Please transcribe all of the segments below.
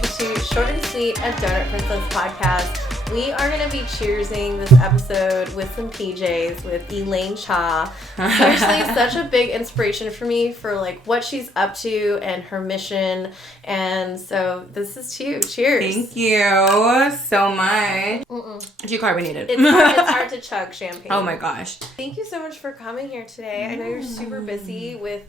listening to Short and Sweet, a Donut Princess podcast. We are going to be cheersing this episode with some PJs with Elaine Cha. Seriously, such a big inspiration for me for like what she's up to and her mission. And so this is to you. Cheers. Thank you so much. Decarbonated. It's hard to chug champagne. Oh my gosh. Thank you so much for coming here today. I know you're super busy with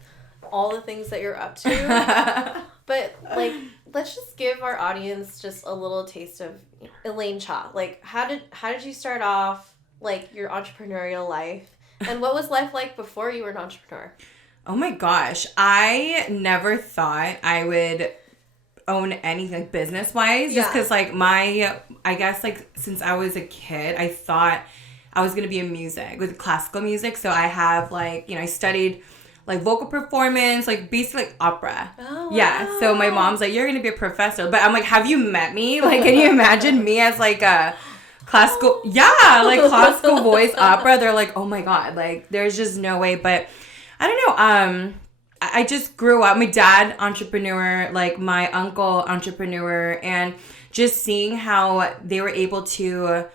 all the things that you're up to. But like, let's just give our audience just a little taste of Elaine Cha. Like, how did you start off, like, your entrepreneurial life? And what was life like before you were an entrepreneur? Oh my gosh. I never thought I would own anything business-wise. Just because, like, I guess, like, since I was a kid, I thought I was going to be in music, with classical music. So I have, like, I studied like vocal performance, like basically like opera. Oh, wow. Yeah. So my mom's like, you're going to be a professor. But I'm like, have you met me? Like, can you imagine me as like a classical, like classical voice opera? They're like, oh my God, like there's just no way. But I don't know. I just grew up, my dad, entrepreneur, like my uncle, entrepreneur, and just seeing how they were able to,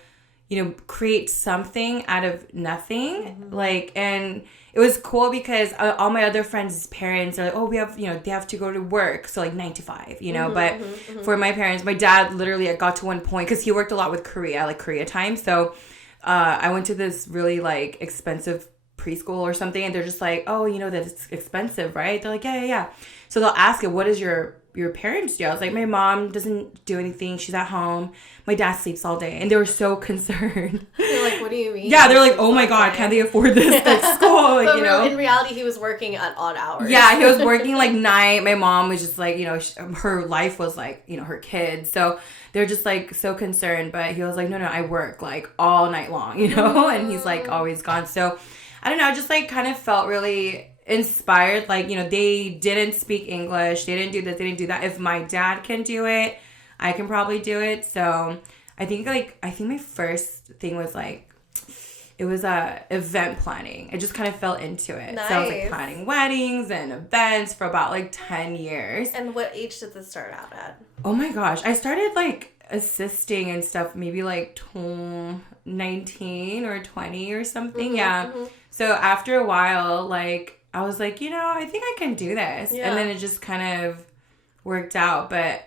create something out of nothing. Like, and it was cool because all my other friends' parents are like, oh, we have, they have to go to work. So like 9 to 5, but for my parents, my dad literally got to one point because he worked a lot with Korea, like Korea time. So I went to this really like expensive preschool or something. And they're just like, oh, that it's expensive, right? They're like, yeah. So they'll ask it, what does your parents do? I was like, my mom doesn't do anything. She's at home. My dad sleeps all day. And they were so concerned. They're like, what do you mean? Yeah, they're like, oh my God, can't they afford this at school? Like, but in reality, he was working at odd hours. Yeah, he was working like night. My mom was just like, her life was like, her kids. So they're just like so concerned. But he was like, no, I work like all night long, and he's like always gone. So I don't know, I just like kind of felt really inspired. Like, they didn't speak English. They didn't do this. They didn't do that. If my dad can do it, I can probably do it. So I think my first thing was like, it was event planning. I just kind of fell into it. Nice. So I was like planning weddings and events for about like 10 years. And what age did this start out at? Oh my gosh. I started like assisting and stuff maybe like 19 or 20 or something. So after a while, like I was like, I think I can do this. Yeah. And then it just kind of worked out. But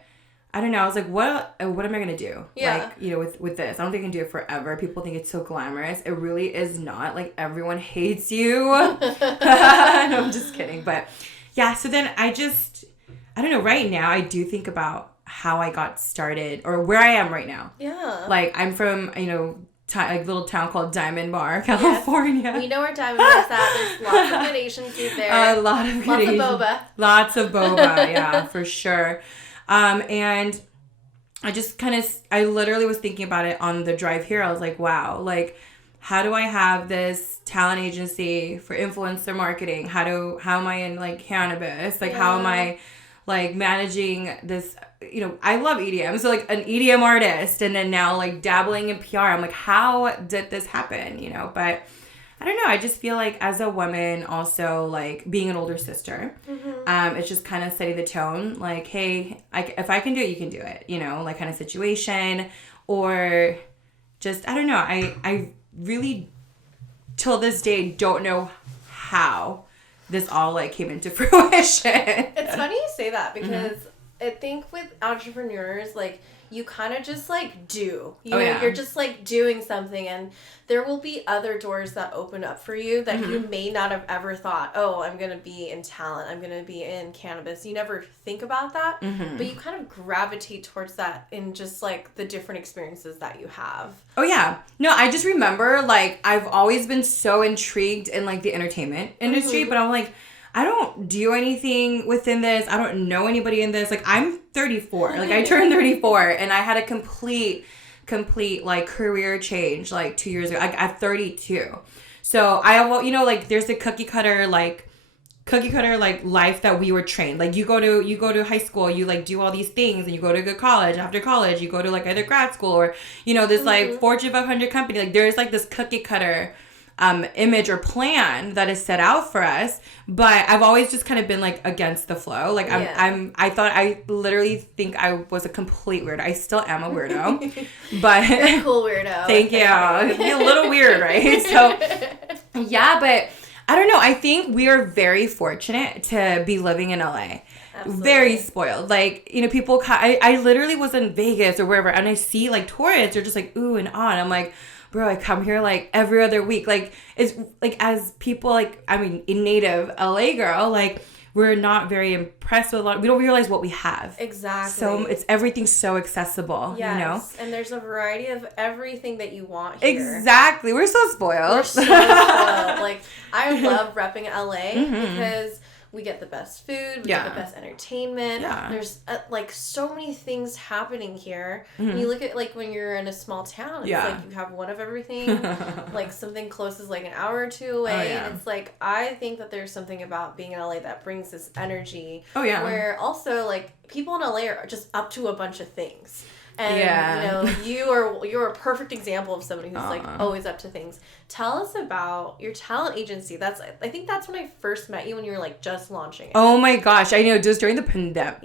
I don't know. I was like, what am I going to do? Yeah. Like, with this. I don't think I can do it forever. People think it's so glamorous. It really is not. Like, everyone hates you. No, I'm just kidding. But, yeah. So then I don't know. Right now, I do think about how I got started or where I am right now. Yeah. Like, I'm from, like little town called Diamond Bar, California. Yes. We know where Diamond Bar is at. There's lots of good Asian food there. Lots of boba. Lots of boba, yeah, for sure. And I just I literally was thinking about it on the drive here. I was like, wow, like, how do I have this talent agency for influencer marketing? How am I in like cannabis? Like, how am I like managing this? I love EDM. So like an EDM artist and then now like dabbling in PR. I'm like, how did this happen? But I don't know. I just feel like as a woman also like being an older sister, it's just kind of setting the tone. Like, hey, if I can do it, you can do it, like kind of situation or just, I don't know. I really till this day don't know how this all like came into fruition. It's funny you say that because I think with entrepreneurs, like, you kind of just, like, do. You're just, like, doing something, and there will be other doors that open up for you that you may not have ever thought, oh, I'm going to be in talent, I'm going to be in cannabis. You never think about that, but you kind of gravitate towards that in just, like, the different experiences that you have. Oh, yeah. No, I just remember, like, I've always been so intrigued in, like, the entertainment industry, but I'm like, I don't do anything within this. I don't know anybody in this. Like, I'm 34. Like, I turned 34, and I had a complete, like, career change, like, 2 years ago. At 32. So, like, there's the cookie cutter life that we were trained. Like, you go to high school, you, like, do all these things, and you go to a good college. After college, you go to, like, either grad school or, this, like, Fortune 500 company. Like, there's, like, this cookie cutter image or plan that is set out for us, but I've always just kind of been like against the flow. Like I literally think I was a complete weirdo. I still am a weirdo, but you're a cool weirdo. Thank you. It'd be a little weird, right? So yeah, but I don't know. I think we are very fortunate to be living in LA. Absolutely. Very spoiled. Like, you know, people, I literally was in Vegas or wherever, and I see like tourists are just like, ooh and ah. And I'm like, bro, I come here like every other week. Like, it's like as people, like, I mean, a native LA girl, like, we're not very impressed with a lot. We don't realize what we have. Exactly. So everything's so accessible, you know? And there's a variety of everything that you want here. Exactly. We're so spoiled. We're so spoiled. Like, I love repping LA because we get the best food, we get the best entertainment. Yeah. There's like so many things happening here. When you look at like when you're in a small town, it's like you have one of everything. Like something close is like an hour or two away. And it's like, I think that there's something about being in LA that brings this energy. Oh yeah. Where also like people in LA are just up to a bunch of things. And you know, you're a perfect example of somebody who's like always up to things. Tell us about your talent agency. I think that's when I first met you, when you were like just launching it. Oh my gosh, I know, just during the pandemic.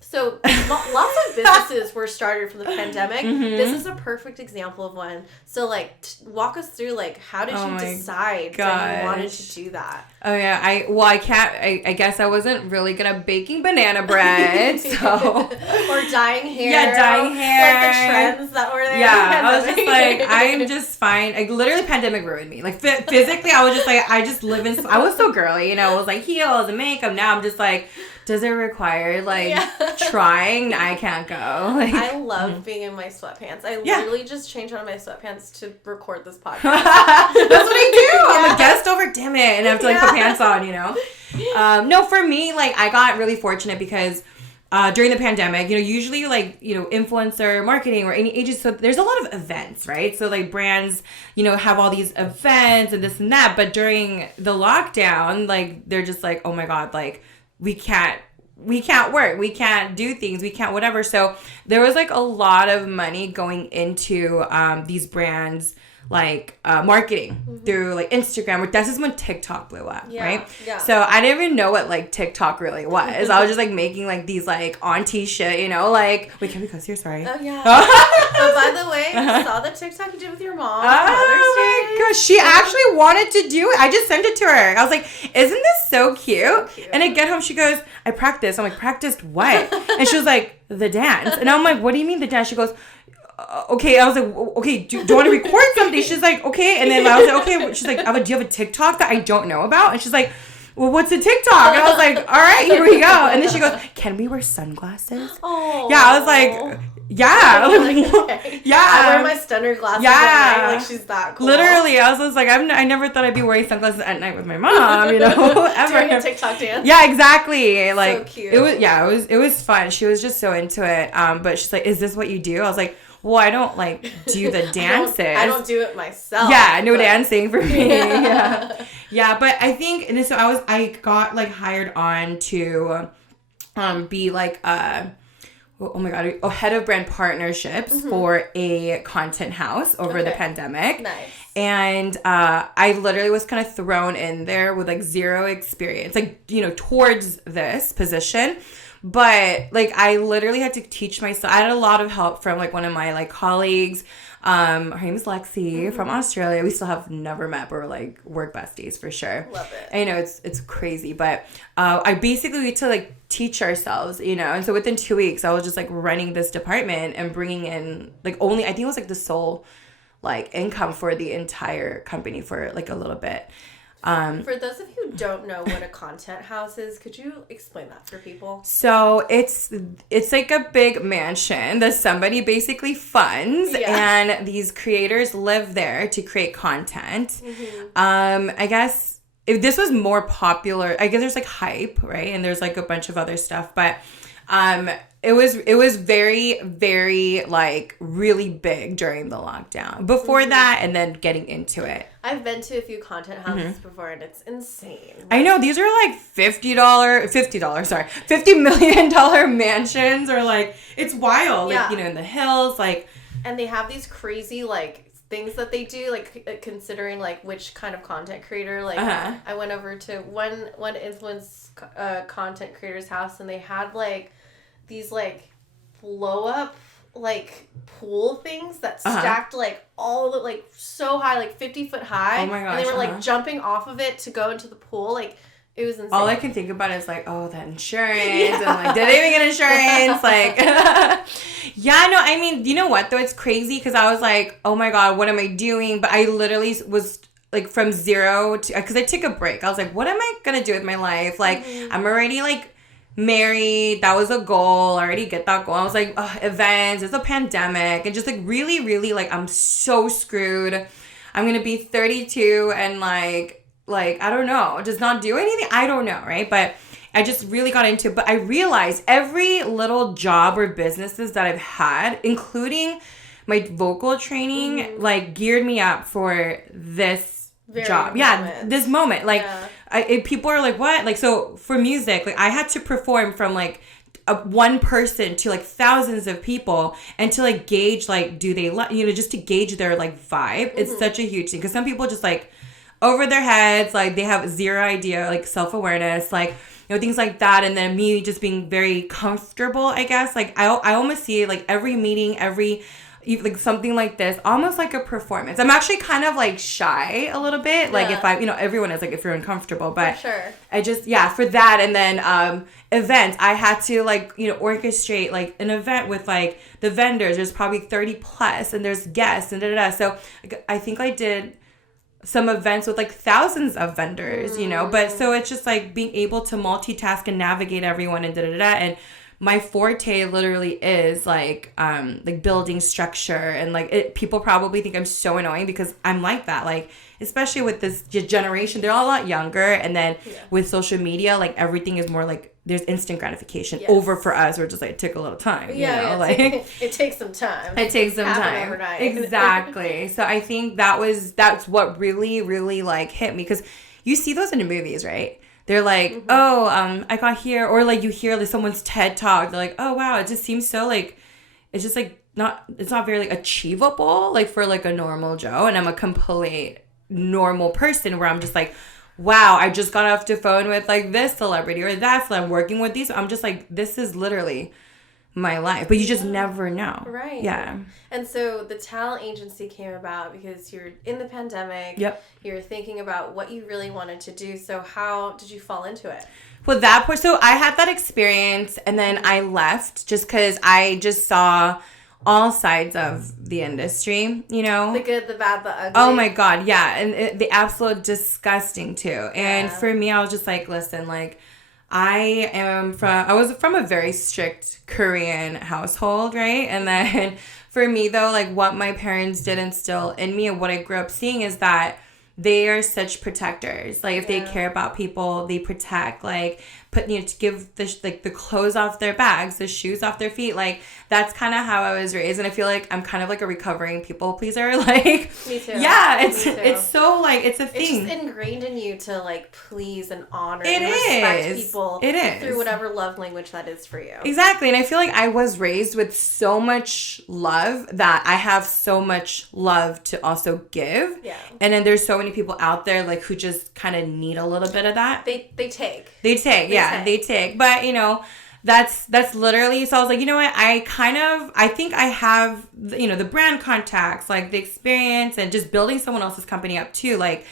So lots of businesses were started from the pandemic. This is a perfect example of one. So like walk us through like how did you decide that you wanted to do that? Oh yeah, I guess I wasn't really good at baking banana bread, so or dyeing hair. Yeah, dyeing hair. Like the trends that were there. Yeah, I was just like, I'm just fine. Like literally, pandemic ruined me. Like physically, I was just like, I just live in. I was so girly, you know. It was like heels and makeup. Now I'm just like, does it require like trying? I can't go. Like, I love being in my sweatpants. I literally just changed out of my sweatpants to record this podcast. That's what I do. I'm a guest over. Damn it, and I have to like put pants on, you know. No, for me, like I got really fortunate because during the pandemic, you know, usually like, you know, influencer marketing or any agency, so there's a lot of events, right? So like brands, you know, have all these events and this and that, but during the lockdown, like they're just like, oh my God, like we can't work, we can't do things, we can't whatever. So there was like a lot of money going into these brands like marketing through like Instagram. This is when TikTok blew up, right? Yeah. So I didn't even know what like TikTok really was. I was just like making like these like auntie shit, you know, like, wait, can we cuss here? Sorry. Oh yeah. But by the way, I saw the TikTok you did with your mom. Oh my gosh, she actually wanted to do it. I just sent it to her. I was like, isn't this so cute? So cute. And I get home, she goes, I practiced. I'm like, practiced what? And she was like, the dance. And I'm like, what do you mean the dance? She goes, okay. I was like, okay, do you want to record something? She's like, okay. And then I was like, okay. She's like, do you have a TikTok that I don't know about? And she's like, well, what's a TikTok? And I was like, all right, here we go. And then she goes, can we wear sunglasses? Oh. Yeah, I was like, yeah. Okay. Yeah. I wear my stunner glasses at night. Like, she's that cool. Literally, I was just like, I never thought I'd be wearing sunglasses at night with my mom, you know, ever. Doing a TikTok dance. Yeah, exactly. Like, so cute. It was fun. She was just so into it. But she's like, is this what you do? I was like, well, I don't like do the dances. I don't do it myself. Yeah, no dancing for me. Yeah, but I think, and so I got like hired on to be like oh my God, head of brand partnerships for a content house over the pandemic. Nice. And I literally was kind of thrown in there with like zero experience, like, you know, towards this position. But like I literally had to teach myself. I had a lot of help from like one of my like colleagues. Her name is Lexi from Australia. We still have never met, but we're like work besties for sure. Love it. I know it's crazy, but I basically need to like teach ourselves, you know. And so within 2 weeks, I was just like running this department and bringing in like only, I think it was like the sole like income for the entire company for like a little bit. For those of you who don't know what a content house is, could you explain that for people? So it's like a big mansion that somebody basically funds, and these creators live there to create content. I guess if this was more popular, I guess there's like Hype, right? And there's like a bunch of other stuff, but it was very, very like really big during the lockdown. Before that, and then getting into it. I've been to a few content houses before, and it's insane. I know, these are like $50 $50 million mansions, or like it's wild. Like, you know, in the hills, like, and they have these crazy like things that they do, like considering like which kind of content creator. Like I went over to one influence content creator's house, and they had like these like blow up like pool things that stacked like all the like so high, like 50-foot high. Oh my gosh. And they were like jumping off of it to go into the pool. Like it was insane. All I can think about is like, oh, that insurance. And like, did they even get insurance? Like, yeah, no, I mean, you know what though? It's crazy because I was like, oh my God, what am I doing? But I literally was like from zero to, because I took a break. I was like, what am I going to do with my life? Like, I'm already like married. That was a goal. I already get that goal. I was like, events, it's a pandemic. And just like really, really like, I'm so screwed. I'm going to be 32 and like, I don't know, just not do anything. I don't know, right? But I just really got into it. But I realized every little job or businesses that I've had, including my vocal training, like geared me up for this job. Yeah, this moment. Like, people are like, what? Like, so for music, like I had to perform from like one person to like thousands of people, and to like gauge, like, do they, just to gauge their like vibe. It's such a huge thing. Because some people just like, over their heads, like they have zero idea, like self-awareness, like, things like that. And then me just being very comfortable, I guess. Like I almost see like every meeting, like something like this, almost like a performance. I'm actually kind of like shy a little bit. Like if I, everyone is like, if you're uncomfortable, but for sure. I just, for that. And then events, I had to like, orchestrate like an event with like the vendors. There's probably 30 plus and there's guests and da-da-da. So I think I did some events with like thousands of vendors, but so it's just like being able to multitask and navigate everyone and da-da-da. And my forte literally is like building structure, and like people probably think I'm so annoying because I'm like that, like especially with this generation, they're all a lot younger, and then with social media, like everything is more like there's instant gratification. Over for us, we're just like, it took a little time. It takes some time. It takes some time. Overnight. Exactly. So I think that's what really, really like hit me, because you see those in the movies, right? They're like, I got here, or like you hear like someone's TED talk. They're like, oh wow, it just seems so like, it's just like it's not very like achievable, like for like a normal Joe. And I'm a complete normal person where I'm just like, wow, I just got off the phone with like this celebrity or that celebrity. I'm working with these. I'm just like, this is literally my life. But you just never know. Right. Yeah. And so the talent agency came about because you're in the pandemic. Yep. You're thinking about what you really wanted to do. So how did you fall into it? Well, that point, so I had that experience, and then I left just because I just saw all sides of the industry, The good, the bad, the ugly. Oh my God, yeah. And the absolute disgusting too. And for me, I was just like, listen, like, I was from a very strict Korean household, right? And then for me though, like what my parents did instill in me and what I grew up seeing is that they are such protectors. Like if they care about people, they protect, like put, to give the clothes off their bags, the shoes off their feet. Like that's kind of how I was raised. And I feel like I'm kind of like a recovering people pleaser. Like, me too. Yeah, it's so like, it's a thing. It's just ingrained in you to like please and honor and respect people. It is. Through whatever love language that is for you. Exactly. And I feel like I was raised with so much love that I have so much love to also give. Yeah. And then there's so many people out there like who just kind of need a little bit of that. They take. They take. But, that's literally, so I was like, you know what, I think I have, the brand contacts, like the experience and just building someone else's company up too. Like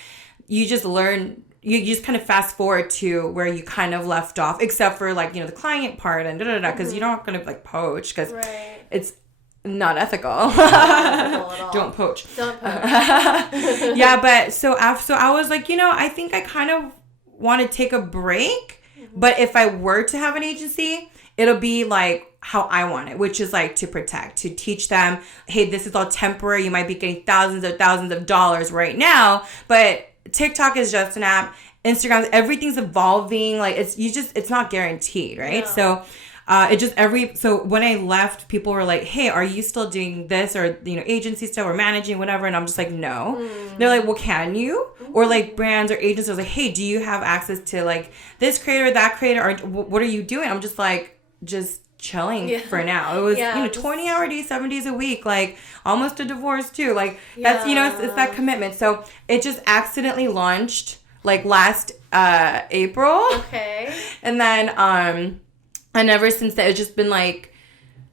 you just learn, you just kind of fast forward to where you kind of left off, except for like, the client part and because you're not going to like poach because it's not ethical. Don't poach. Yeah, but so I was like, I think I kind of want to take a break. But if I were to have an agency, it'll be like how I want it, which is like to protect, to teach them, hey, this is all temporary. You might be getting thousands of dollars right now, but TikTok is just an app. Instagram, everything's evolving. Like it's not guaranteed, right? No. So so when I left, people were like, hey, are you still doing this or, agency stuff or managing, whatever? And I'm just like, no. They're like, well, can you? Or like brands or agencies are like, hey, do you have access to like this creator, that creator? Or what are you doing? I'm just like, just chilling for now. It was, 20-hour days, 7 days a week, like almost a divorce too. Like that's, it's that commitment. So it just accidentally launched like last April. Okay. And then, and ever since then, it's just been like,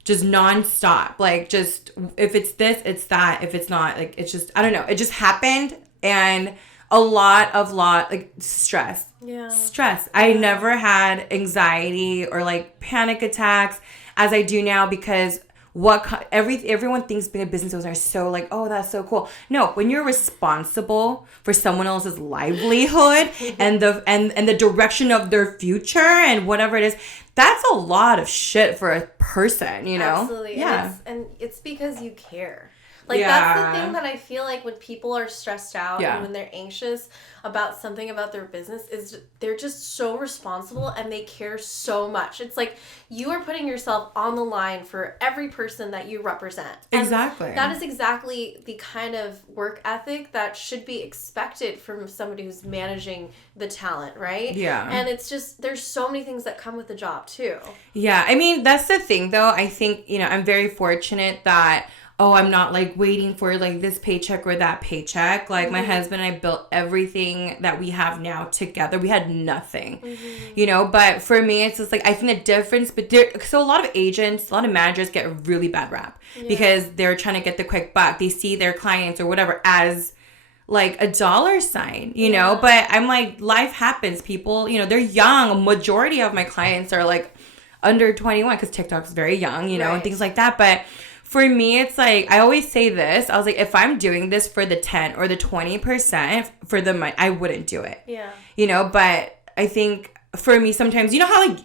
just nonstop. Like just, if it's this, it's that. If it's not, like, it's just, I don't know. It just happened. And a lot like stress. Yeah. Stress. I never had anxiety or like panic attacks as I do now, because everyone thinks being a business owner is so like, oh, that's so cool. No, when you're responsible for someone else's livelihood and the direction of their future and whatever it is, that's a lot of shit for a person, Absolutely. Yeah. And it's because you care. Like, that's the thing that I feel like when people are stressed out and when they're anxious about something about their business, is they're just so responsible and they care so much. It's like you are putting yourself on the line for every person that you represent. Exactly. And that is exactly the kind of work ethic that should be expected from somebody who's managing the talent, right? Yeah. And it's just, there's so many things that come with the job too. Yeah. I mean, that's the thing though. I think, I'm very fortunate that I'm not like waiting for like this paycheck or that paycheck. Like my husband and I built everything that we have now together. We had nothing, but for me, it's just like, I think the difference, so a lot of agents, a lot of managers get a really bad rap because they're trying to get the quick buck. They see their clients or whatever as like a dollar sign, but I'm like, life happens. People, they're young. A majority of my clients are like under 21 because TikTok's very young, and things like that. But for me, it's like, I always say this. I was like, if I'm doing this for the 10 or the 20% for the money, I wouldn't do it. Yeah. But I think for me, sometimes, how like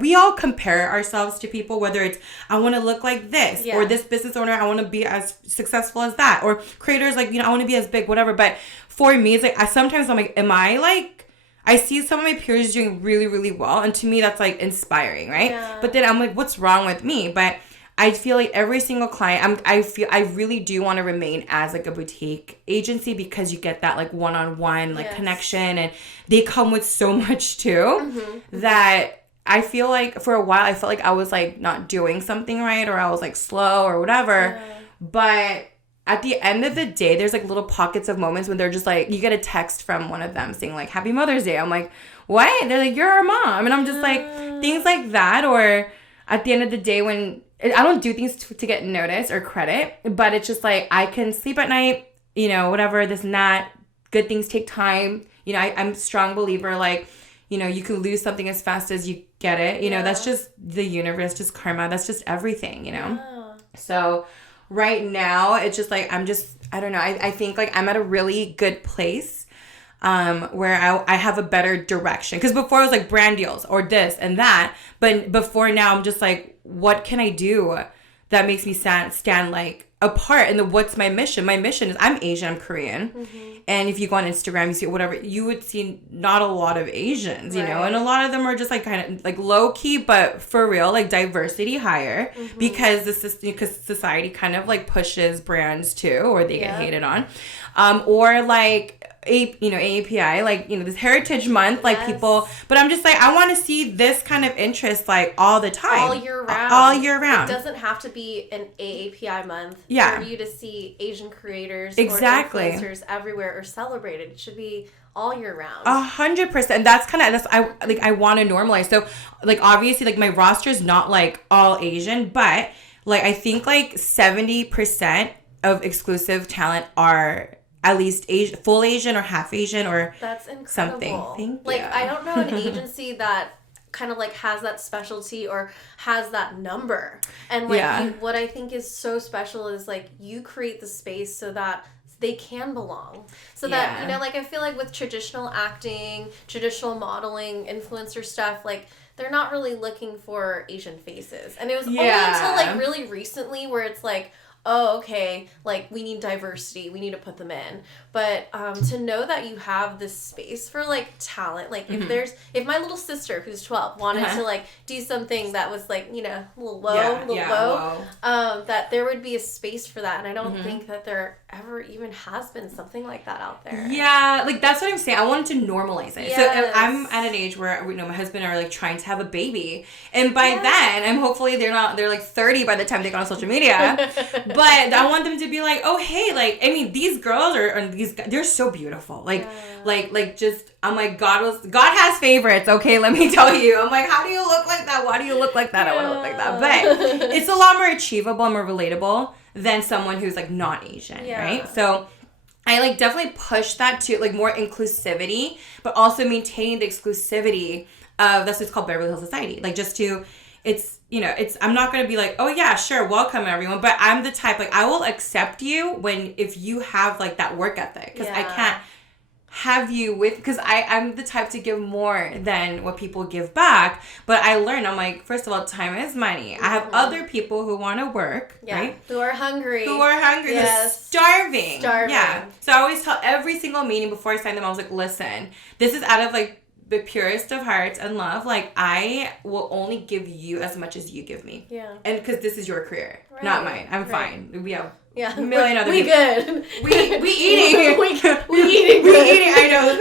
we all compare ourselves to people, whether it's, I want to look like this, or this business owner, I want to be as successful as that, or creators, like, I want to be as big, whatever. But for me, it's like, sometimes I'm like, am I like, I see some of my peers doing really, really well. And to me, that's like inspiring, right? Yeah. But then I'm like, what's wrong with me? But I feel like every single client, I really do want to remain as like a boutique agency, because you get that like one-on-one like connection, and they come with so much too that I feel like for a while I felt like I was like not doing something right, or I was like slow or whatever. But at the end of the day, there's like little pockets of moments when they're just like, you get a text from one of them saying like, Happy Mother's Day. I'm like, what? They're like, you're our mom. And I'm just like, things like that. Or at the end of the day, when I don't do things to get notice or credit, but it's just like, I can sleep at night, whatever, this and that. Good things take time. I'm a strong believer, like, you can lose something as fast as you get it. That's just the universe, just karma. That's just everything, So right now, it's just like, I don't know. I think like I'm at a really good place where I have a better direction. Because before I was like brand deals or this and that. But before now, I'm just like, what can I do that makes me stand like apart? And what's my mission? My mission is, I'm Asian, I'm Korean. And if you go on Instagram, you see whatever, you would see not a lot of Asians, and a lot of them are just like kind of like low key, but for real, like diversity higher, because because society kind of like pushes brands too, or they get hated on, or like AAPI, like, this Heritage Month, like people, but I'm just like, I want to see this kind of interest like all the time. All year round. All year round. It doesn't have to be an AAPI month for you to see Asian creators or influencers everywhere or celebrated. It should be all year round. 100%. I want to normalize. So like, obviously like my roster is not like all Asian, but like, I think like 70% of exclusive talent are at least full Asian or half Asian or that's incredible. Something. Thank like, you. I don't know an agency that kind of like has that specialty or has that number. And like what I think is so special is like you create the space so that they can belong. So that, like I feel like with traditional acting, traditional modeling, influencer stuff, like they're not really looking for Asian faces. And it was only until like really recently where it's like, oh, okay, like we need diversity, we need to put them in. But to know that you have this space for like talent, like if my little sister who's 12 wanted to like do something that was like, you know, a little low, that there would be a space for that. And I don't think that there ever even has been something like that out there. Yeah, like that's what I'm saying. I wanted to normalize it. Yes. So I'm at an age where, you know, my husband are like trying to have a baby, and by then, I'm hopefully they're like 30 by the time they go on social media. But I want them to be like, oh hey, like I mean, these girls are these guys, they're so beautiful. Like just I'm like, God has favorites. Okay, let me tell you. I'm like, how do you look like that? Why do you look like that? I want to look like that. But it's a lot more achievable and more relatable than someone who's like not Asian, right? So I like definitely push that to like more inclusivity, but also maintaining the exclusivity of, that's what's called Beverly Hills Society. Like just to, it's, you know, it's, I'm not going to be like, oh yeah, sure, welcome everyone. But I'm the type, like I will accept you if you have like that work ethic. Because I can't have you with, because I'm the type to give more than what people give back. But I learned, I'm like, first of all, time is money. I have other people who want to work, right? Who are hungry. Yes. Starving. Yeah. So I always tell every single meeting before I sign them, I was like, listen, this is out of like the purest of hearts and love. Like I will only give you as much as you give me. Yeah. And because this is your career, not mine. I'm fine. We have a million other people. Good. We eating. we eating. We eating. I know.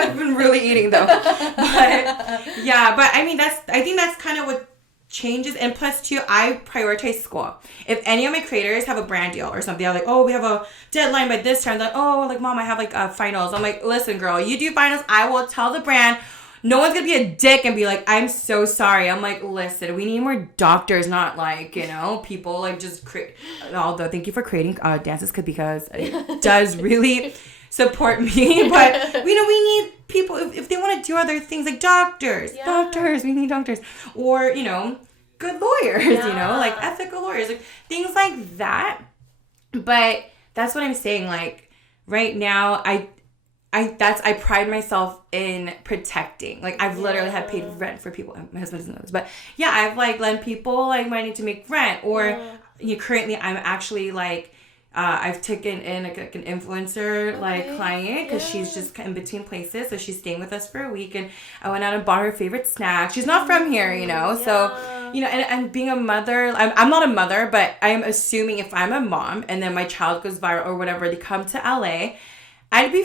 I've been really eating though. But yeah, but I mean I think that's kind of what changes. And plus too, I prioritize school. If any of my creators have a brand deal or something, I'm like, oh, we have a deadline by this time. They're like, oh, like mom, I have like finals. I'm like, listen, girl, you do finals. I will tell the brand. No one's going to be a dick and be like, I'm so sorry. I'm like, listen, we need more doctors, not like, you know, people like just create. Although, thank you for creating dances because it does really support me. But, you know, we need people, if they want to do other things, like doctors, we need doctors. Or, you know, good lawyers, you know, like ethical lawyers, like things like that. But that's what I'm saying. Like right now, I pride myself in protecting. Like I've literally had paid rent for people. My husband doesn't know this, but yeah, I've like lent people like money to make rent. Or currently I'm actually like I've taken in like an influencer like client because she's just in between places, so she's staying with us for a week, and I went out and bought her favorite snack. She's not from here, you know, so you know, and being a mother, I'm not a mother, but I'm assuming if I'm a mom and then my child goes viral or whatever, they come to LA, I'd be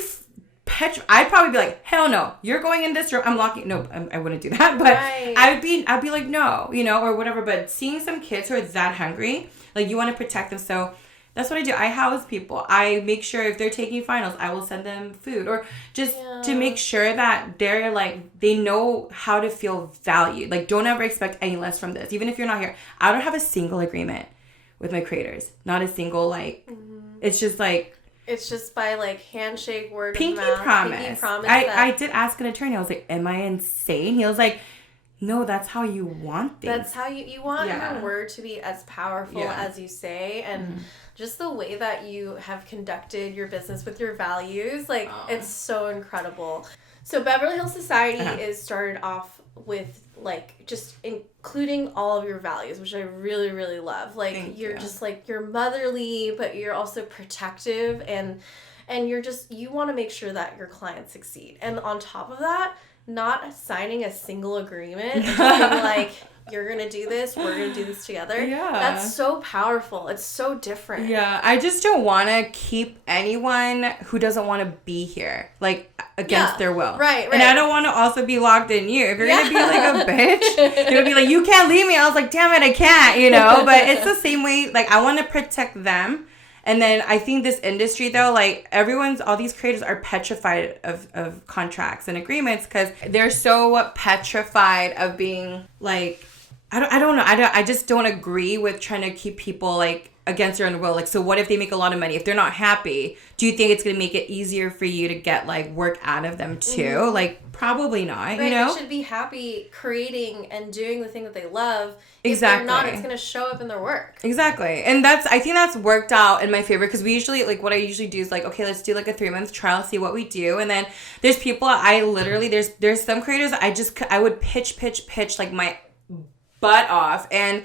I'd probably be like, hell no, you're going in this room, I'm locking. No, I wouldn't do that, but I'd be like, no, you know, or whatever. But seeing some kids who are that hungry, like you want to protect them, so that's what I do. I house people. I make sure if they're taking finals, I will send them food, or just to make sure that they're like, they know how to feel valued. Like don't ever expect any less from this, even if you're not here. I don't have a single agreement with my creators, not a single like. It's just like. It's just by like handshake, word Pinky of mouth. promise. Pinky promise. I did ask an attorney. I was like, am I insane? He was like, no, that's how you want things. That's how you want your word to be as powerful as you say. And just the way that you have conducted your business with your values, like it's so incredible. So Beverly Hills Society is started off with like just including all of your values, which I really, really love. Like you're just like, you're motherly, but you're also protective, and you want to make sure that your clients succeed. And on top of that, not signing a single agreement and just being like, you're going to do this, we're going to do this together. Yeah. That's so powerful. It's so different. Yeah. I just don't want to keep anyone who doesn't want to be here, like, against their will. Right. And I don't want to also be locked in you. If you're going to be like a bitch, you're going to be like, you can't leave me. I was like, damn it, I can't, you know? But it's the same way, like, I want to protect them. And then I think this industry, though, like, all these creators are petrified of contracts and agreements because they're so petrified of being, like, I don't know. I just don't agree with trying to keep people, like, against their own will. Like, so what if they make a lot of money? If they're not happy, do you think it's going to make it easier for you to get, like, work out of them, too? Mm-hmm. Like, probably not, you know? They should be happy creating and doing the thing that they love. Exactly. If they're not, it's going to show up in their work. Exactly. And I think that's worked out in my favor because we usually, like, what I usually do is, like, okay, let's do, like, a 3-month trial, see what we do. And then there's people there's some creators I would pitch, like, my butt off, and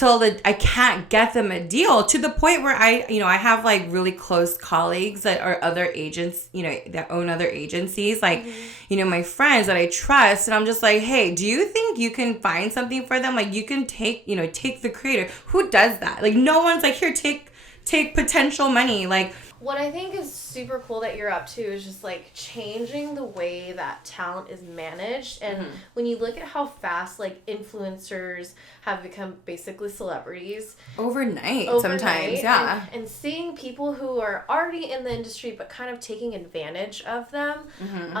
I can't get them a deal, to the point where I have like really close colleagues that are other agents, that own other agencies, like, my friends that I trust. And I'm just like, hey, do you think you can find something for them? Like, you can take the creator. Who does that? Like, no one's like, here, take potential money. Like, what I think is super cool that you're up to is just like changing the way that talent is managed. And when you look at how fast like influencers have become basically celebrities overnight sometimes, yeah. And seeing people who are already in the industry but kind of taking advantage of them,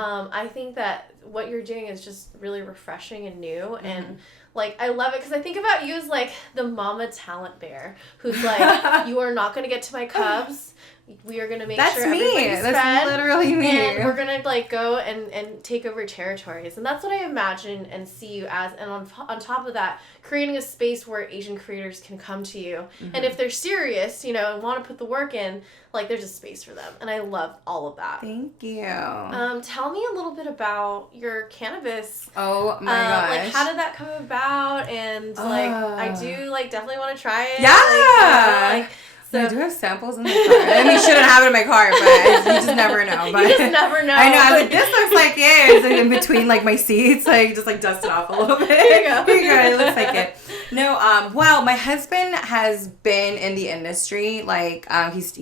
I think that what you're doing is just really refreshing and new. And like, I love it because I think about you as like the mama talent bear who's like, you are not going to get to my cubs. We are going to make sure everybody's fed. That's literally me. And we're going to like go and take over territories. And that's what I imagine and see you as. And on top of that, creating a space where Asian creators can come to you. And if they're serious, and want to put the work in, like, there's a space for them. And I love all of that. Thank you. Tell me a little bit about your cannabis. Oh my gosh. Like, how did that come about? And like, I do like definitely want to try it. Yeah. So I do have samples in the car. I mean, shouldn't have it in my car, but you just never know. But you just never know. I know. I was like, this looks like it. It's like in between like my seats, like just like dust it off a little bit. Here you go. Here you go. It looks like it. No. Well, my husband has been in the industry. Like, he's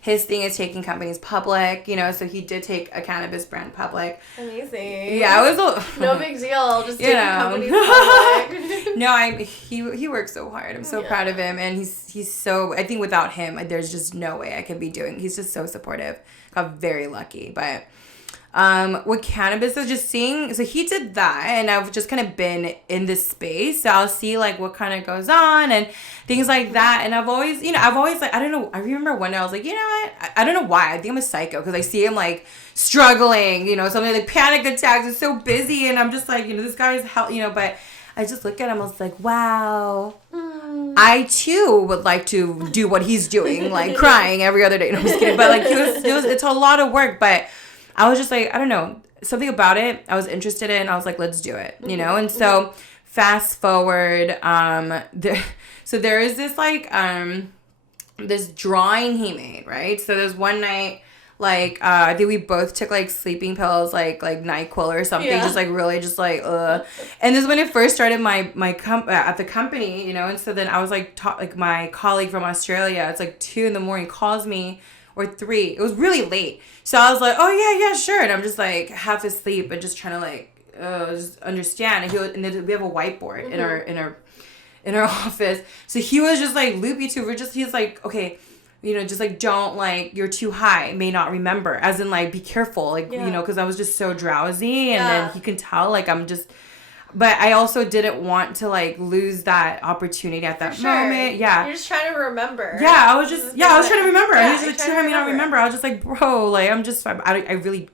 his thing is taking companies public, so he did take a cannabis brand public. Amazing. Yeah, it was no big deal. Just taking companies public. No, he works so hard. I'm so proud of him, and he's so. I think without him, there's just no way I could be doing. He's just so supportive. Got very lucky, but. With cannabis, I was just seeing, so he did that, and I've just kind of been in this space, so I'll see like what kind of goes on and things like that. And I've always like, I don't know, I remember one day I was like, what, I don't know why, I think I'm a psycho, because I see him like struggling, something like panic attacks, is so busy, and I'm just like, this guy is hell, but I just look at him, I was like, wow, I too would like to do what he's doing, like crying every other day. No, I'm just kidding, but like it's a lot of work, but I was just like, I don't know, something about it I was interested in. I was like, let's do it, And so fast forward, there is this like, this drawing he made, right? So there's one night, like, I think we both took like sleeping pills, like NyQuil or something, just like really just like, And this is when it first started at the company, And so then I was like, my colleague from Australia, it's like 2 a.m, calls me, or 3. It was really late. So I was like, oh yeah, sure. And I'm just like half asleep and just trying to like just understand. And then we have a whiteboard in our office. So he was just like loopy too. He's like, okay, just like don't like, you're too high, may not remember. As in like, be careful, like, because I was just so drowsy. And then he can tell like I'm just. But I also didn't want to like lose that opportunity at that moment. Yeah. You're just trying to remember. Yeah, I was trying to remember. Yeah, he was like, trying to remember. I was just like, bro, like I'm just, I really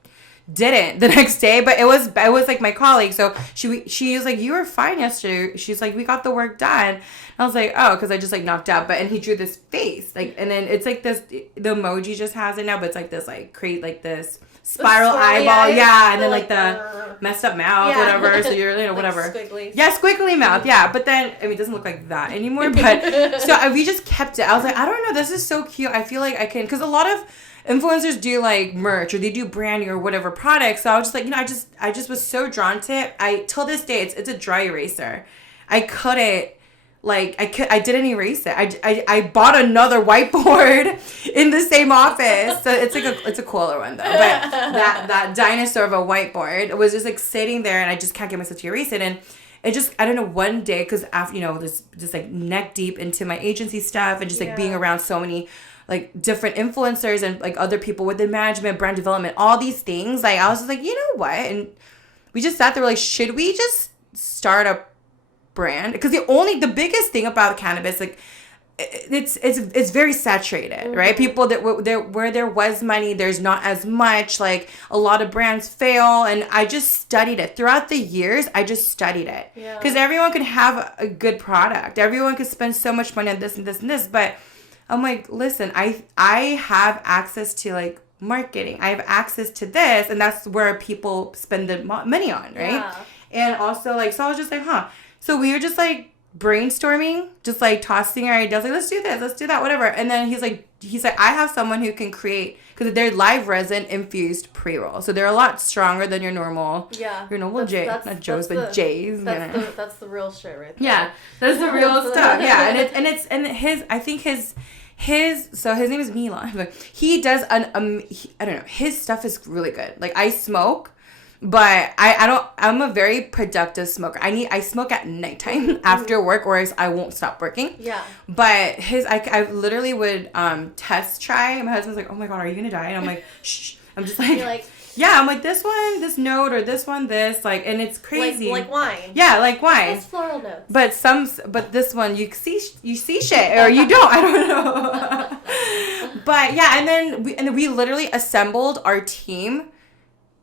didn't the next day, but it was like my colleague. So she was like, you were fine yesterday. She's like, we got the work done. And I was like, oh, because I just like knocked out. But and he drew this face, like, and then it's like this. The emoji just has it now, but it's like this, like create like this spiral eyeball, and then like the messed up mouth, whatever. So you're, whatever. Squiggly. Yeah, squiggly mouth. Yeah, but then it doesn't look like that anymore. But so we just kept it. I was like, I don't know, this is so cute. I feel like I can, because a lot of influencers do like merch or they do branding or whatever products. So I was just like, I just was so drawn to it. Till this day, it's a dry eraser. I couldn't. Like, I didn't erase it. I bought another whiteboard in the same office. So it's a cooler one though. But that dinosaur of a whiteboard was just like sitting there, and I just can't get myself to erase it. And it just, I don't know, one day, because after, this just like neck deep into my agency stuff and just like being around so many like different influencers and like other people within management, brand development, all these things. Like I was just like, you know what? And we just sat there like, should we just start a brand? Because the biggest thing about cannabis, like it's very saturated, right? People where there was money, there's not as much. Like a lot of brands fail, and I just studied it throughout the years. I just studied it because everyone could have a good product, everyone could spend so much money on this and this and this, but I'm like, listen, I have access to like marketing, I have access to this, and that's where people spend the money on, right? And also like, so I was just like, So we were just like brainstorming, just like tossing our ideas, like let's do this, let's do that, whatever. And then he's like, I have someone who can create, because they're live resin infused pre-roll, so they're a lot stronger than your normal J, not Joe's, but J's. That's the real shit right there. Yeah, that's the real stuff. Yeah, and his, I think his so his name is Milan, but he does I don't know, his stuff is really good. Like, I smoke, but I'm a very productive smoker. I smoke at nighttime after work, or else I won't stop working. Yeah. But I literally would test try. My husband's like, oh my God, are you gonna die? And I'm like, shh. I'm just like, you're like, yeah, I'm like, this one, this note, or this one, this, like, and it's crazy. Like wine. Yeah, like wine. It's floral notes. But this one, you see shit, or you don't. I don't know. But yeah, and then we literally assembled our team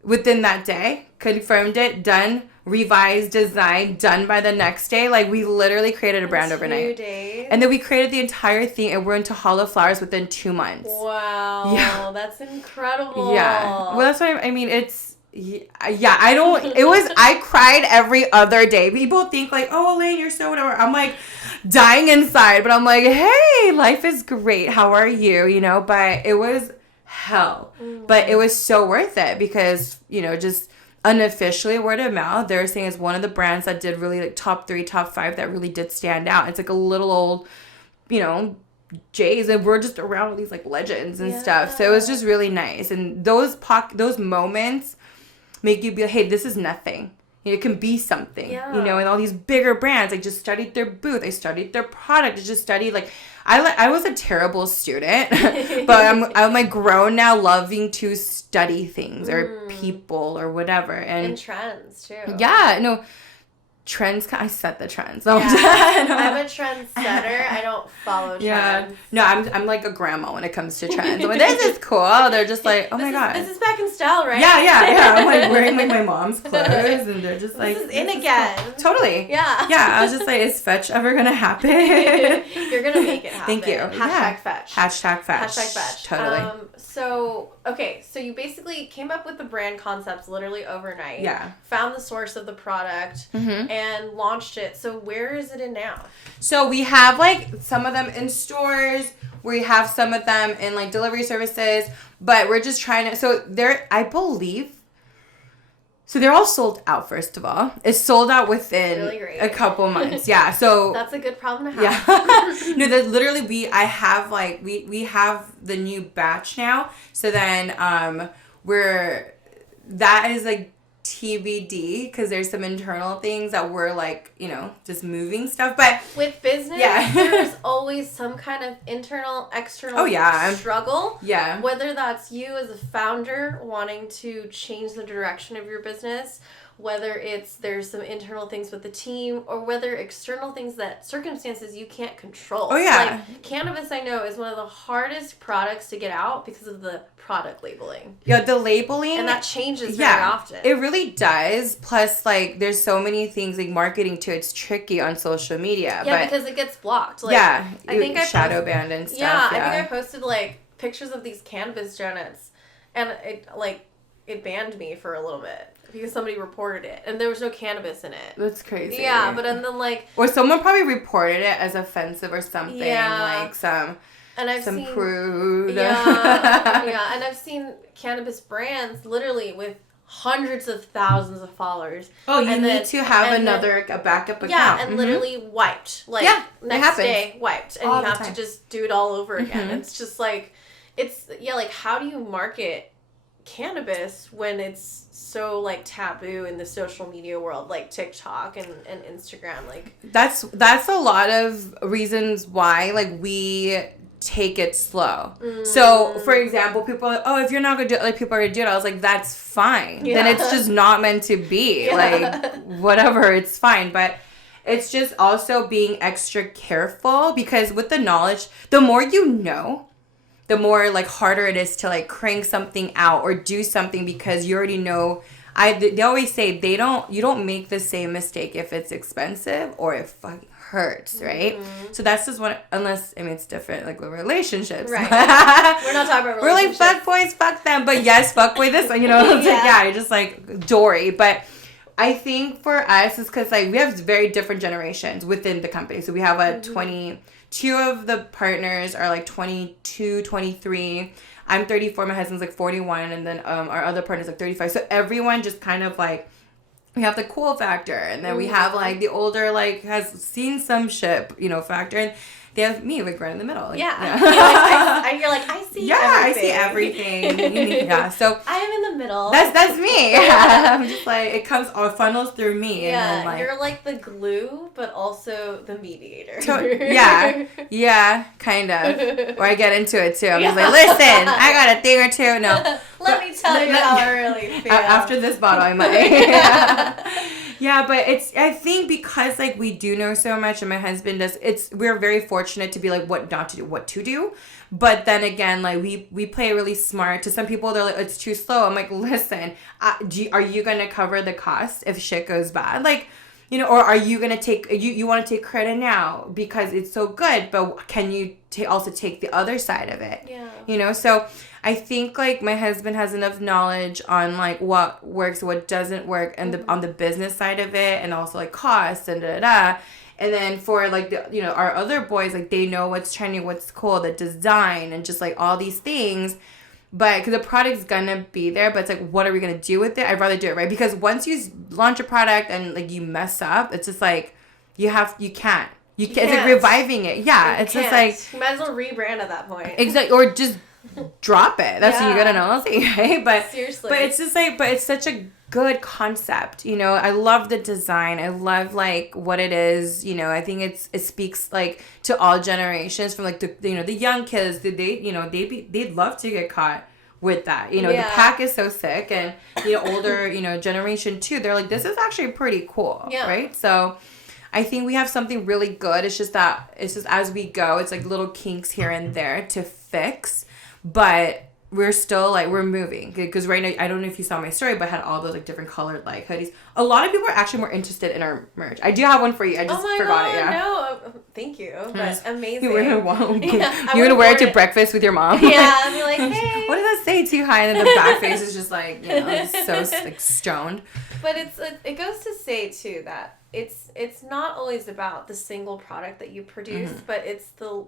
within that day, confirmed it, done, revised, design, done by the next day. Like, we literally created a brand overnight. 2 days. And then we created the entire thing, and we're into hollow flowers within 2 months. Wow. Yeah. That's incredible. Yeah. Well, that's what I mean. It's, yeah, I cried every other day. People think like, oh, Elaine, you're so whatever. I'm like dying inside, but I'm like, hey, life is great. How are you? You know, but it was hell. But it was so worth it, because, you know, just unofficially, word of mouth, they're saying it's one of the brands that did really, like, top 3, top 5 that really did stand out. It's like a little old, you know, J's, and we're just around these like legends and stuff. So it was just really nice. And those moments make you be like, hey, this is nothing. You know, it can be something. Yeah. You know, and all these bigger brands, I just studied their booth, I studied their product, I just studied, like, I was a terrible student, but I'm like grown now, loving to study things or people or whatever. And trends too. Yeah, no. Trends, I set the trends. Yeah. I'm a trendsetter. I don't follow trends. Yeah. No, I'm like a grandma when it comes to trends. When this is cool, they're just like, oh my God. This is back in style, right? Yeah. I'm like wearing like my mom's clothes, and they're just like, this is in again. Cool. Totally. Yeah. Yeah, I was just like, is fetch ever gonna happen? You're gonna make it happen. Thank you. Hashtag fetch. Hashtag fetch. Hashtag fetch. Totally. So you basically came up with the brand concepts literally overnight. Yeah. Found the source of the product and launched it. So where is it in now? So we have like some of them in stores. We have some of them in like delivery services, but we're just trying to. So I believe. So they're all sold out, first of all. It's sold out within a couple months. Yeah. So that's a good problem to have. Yeah. No, that literally we have the new batch now. So then that is like TBD, because there's some internal things that we're like, you know, just moving stuff. But with business, there's always some kind of internal, external struggle. Yeah. Whether that's you as a founder wanting to change the direction of your business, whether there's some internal things with the team, or whether external things, that circumstances you can't control. Oh, yeah. Like, cannabis, I know, is one of the hardest products to get out because of the product labeling. Yeah, the labeling. And that changes very often. It really does. Plus, like, there's so many things, like, marketing, too. It's tricky on social media. Yeah, because it gets blocked. Like, I think shadow banned and stuff. Yeah, I think I posted, like, pictures of these cannabis donuts, and it banned me for a little bit. Because somebody reported it, and there was no cannabis in it. That's crazy. Yeah, but and then like... Or someone probably reported it as offensive or something. Yeah. Like some prude. Yeah, and I've seen cannabis brands literally with hundreds of thousands of followers. Oh, you need to have a backup account. Yeah, and literally wiped. Like, next day, wiped. And you have to just do it all over again. It's just like... like, how do you market cannabis when it's so like taboo in the social media world, like TikTok and Instagram? Like, that's a lot of reasons why, like, we take it slow. So for example, people are like, oh, if you're not gonna do it, like, people are gonna do it. I was like, that's fine. Then it's just not meant to be. Like, whatever, it's fine. But it's just also being extra careful, because with the knowledge, the more you know, the more, like, harder it is to, like, crank something out or do something, because you already know. They always say you don't make the same mistake if it's expensive or it fucking hurts, right? So that's just one, unless, I mean, it's different, like, with relationships. Right. We're not talking about relationships. We're like, fuck boys, fuck them. But yes, fuck boy this one, you know? It's like, you're just like Dory. But I think for us, it's because like we have very different generations within the company. So we have a 22 of the partners are like 22, 23. I'm 34. My husband's like 41. And then our other partner's like 35. So everyone just kind of like, we have the cool factor. And then we have like the older, like has seen some shit, factor. And they have me like right in the middle. Like, yeah. You're like, I see everything. Yeah, I see everything. Yeah, so I am in the middle. That's me. Yeah. I'm just like, it comes all funnels through me. Yeah, and then, like, you're like the glue, but also the mediator. Yeah, kind of. Or I get into it too. I'm just like, listen, I got a thing or two. No. Let me tell you how I really feel. After this bottle, I might. Yeah, but I think because like we do know so much and my husband does, we're very fortunate to be like what not to do, what to do. But then again, like we play really smart. To some people, they're like, it's too slow. I'm like, listen, are you going to cover the cost if shit goes bad? Like, or are you going to take, you want to take credit now because it's so good, but can you also take the other side of it? Yeah. So I think like my husband has enough knowledge on like what works, what doesn't work, and on the business side of it, and also like costs and da. And then for like the our other boys, like they know what's trending, what's cool, the design, and just like all these things. But because the product's gonna be there, but it's like, what are we gonna do with it? I'd rather do it right, because once you launch a product and like you mess up, it's just like you can't. It's like reviving it. Yeah, it's just like you might as well rebrand at that point. Exactly, or just drop it. That's what you gotta know, right? But seriously, but it's just like, but it's such a good concept. I love the design. I love like what it is. I think it speaks like to all generations, from like the young kids. They'd love to get caught with that. The pack is so sick, and older generation too. They're like, this is actually pretty cool, right? So I think we have something really good. It's just as we go, it's like little kinks here and there to fix, but we're still like, we're moving, because right now, I don't know if you saw my story, but I had all those like different colored like hoodies. A lot of people are actually more interested in our merch. I do have one for you. I just forgot it. Yeah. No, thank you. But amazing. You're gonna wear it to breakfast with your mom. Yeah, I'll be like, hey. What does that say too high? And then the back face is just like, so like stoned. But it goes to say too that it's not always about the single product that you produce, but it's the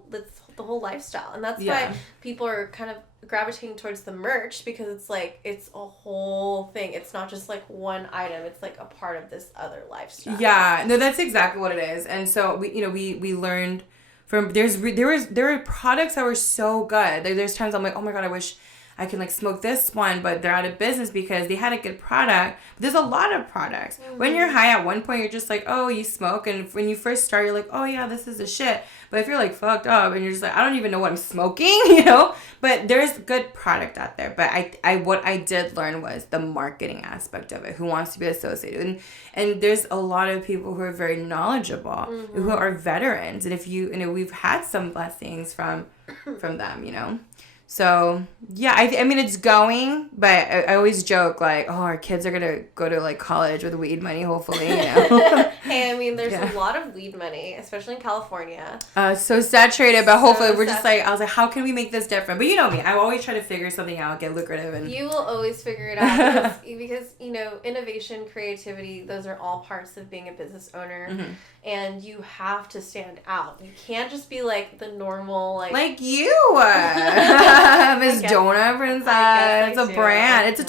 whole lifestyle, and that's why people are kind of gravitating towards the merch, because it's like it's a whole thing. It's not just like one item. It's like a part of this other lifestyle. Yeah, no, that's exactly what it is. And so we learned from there were products that were so good. There's times I'm like, oh my god, I wish I can like smoke this one, but they're out of business because they had a good product. But there's a lot of products. When you're high at one point, you're just like, oh, you smoke. And when you first start, you're like, oh yeah, this is the shit. But if you're like fucked up and you're just like, I don't even know what I'm smoking, But there's good product out there. But what I did learn was the marketing aspect of it. Who wants to be associated? And there's a lot of people who are very knowledgeable, who are veterans. And if we've had some blessings from them, So, yeah, I mean, it's going, but I always joke, like, oh, our kids are going to go to, like, college with weed money, hopefully, Hey, I mean, there's a lot of weed money, especially in California. So saturated, but hopefully we're just like, I was like, how can we make this different? But you know me, I always try to figure something out, get lucrative. And you will always figure it out because innovation, creativity, those are all parts of being a business owner. And you have to stand out. You can't just be like the normal, like you, Miss Donut Princess. It's a brand. It's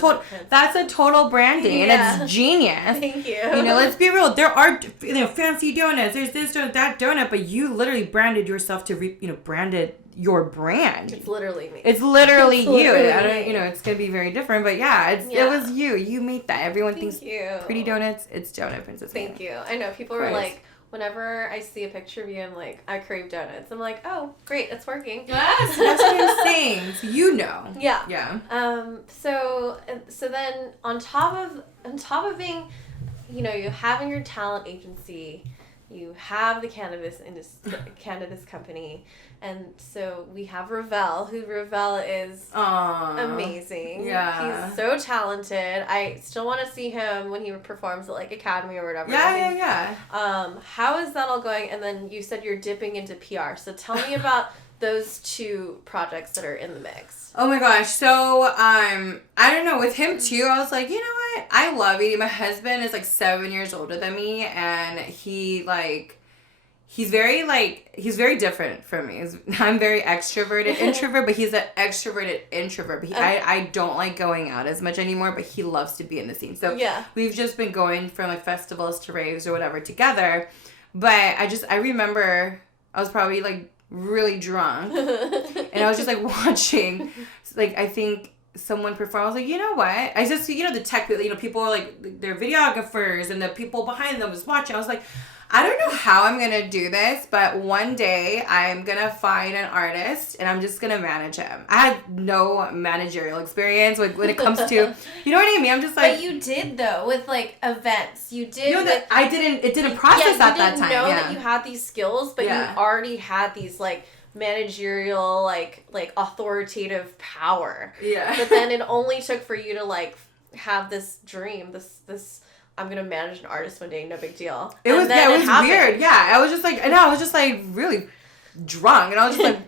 that's a total branding, and it's genius. Thank you. Let's be real. There are fancy donuts. There's this donut, that donut, but you literally branded yourself to branded your brand. It's literally me. It's literally you. I don't. It's gonna be very different, but it was you. You made that. Everyone thinks pretty donuts. It's Donut Princess. Thank you. I know people were like, whenever I see a picture of you, I'm like, I crave donuts. I'm like, oh, great, it's working. Yes, that's what I'm saying. So Yeah. Yeah. So then on top of being, you having your talent agency, you have the cannabis company, and so we have Ravel, is amazing. Yeah. He's so talented. I still want to see him when he performs at like Academy or whatever. Yeah. How is that all going? And then you said you're dipping into PR. So tell me about those two projects that are in the mix? Oh my gosh. So, I don't know, with him too, I was like, you know what? I love eating. My husband is like 7 years older than me, and he's very different from me. I'm very extroverted introvert, but he's an extroverted introvert. But I don't like going out as much anymore, but he loves to be in the scene. So we've just been going from like festivals to raves or whatever together. But I remember I was probably like really drunk and I was just like watching, like, I think someone perform. I was like, you know what? I just, the tech, people are like, they're videographers and the people behind them was watching. I was like, I don't know how I'm going to do this, but one day I'm going to find an artist and I'm just going to manage him. I had no managerial experience when it comes to, you know what I mean? I'm just like. But you did though with like events. You did. It didn't process at that time. You didn't know that you had these skills, but you already had these like managerial, like authoritative power. Yeah. But then it only took for you to like have this dream, this I'm gonna manage an artist one day, no big deal. It was weird. Yeah, I was just like really drunk, and I was just like,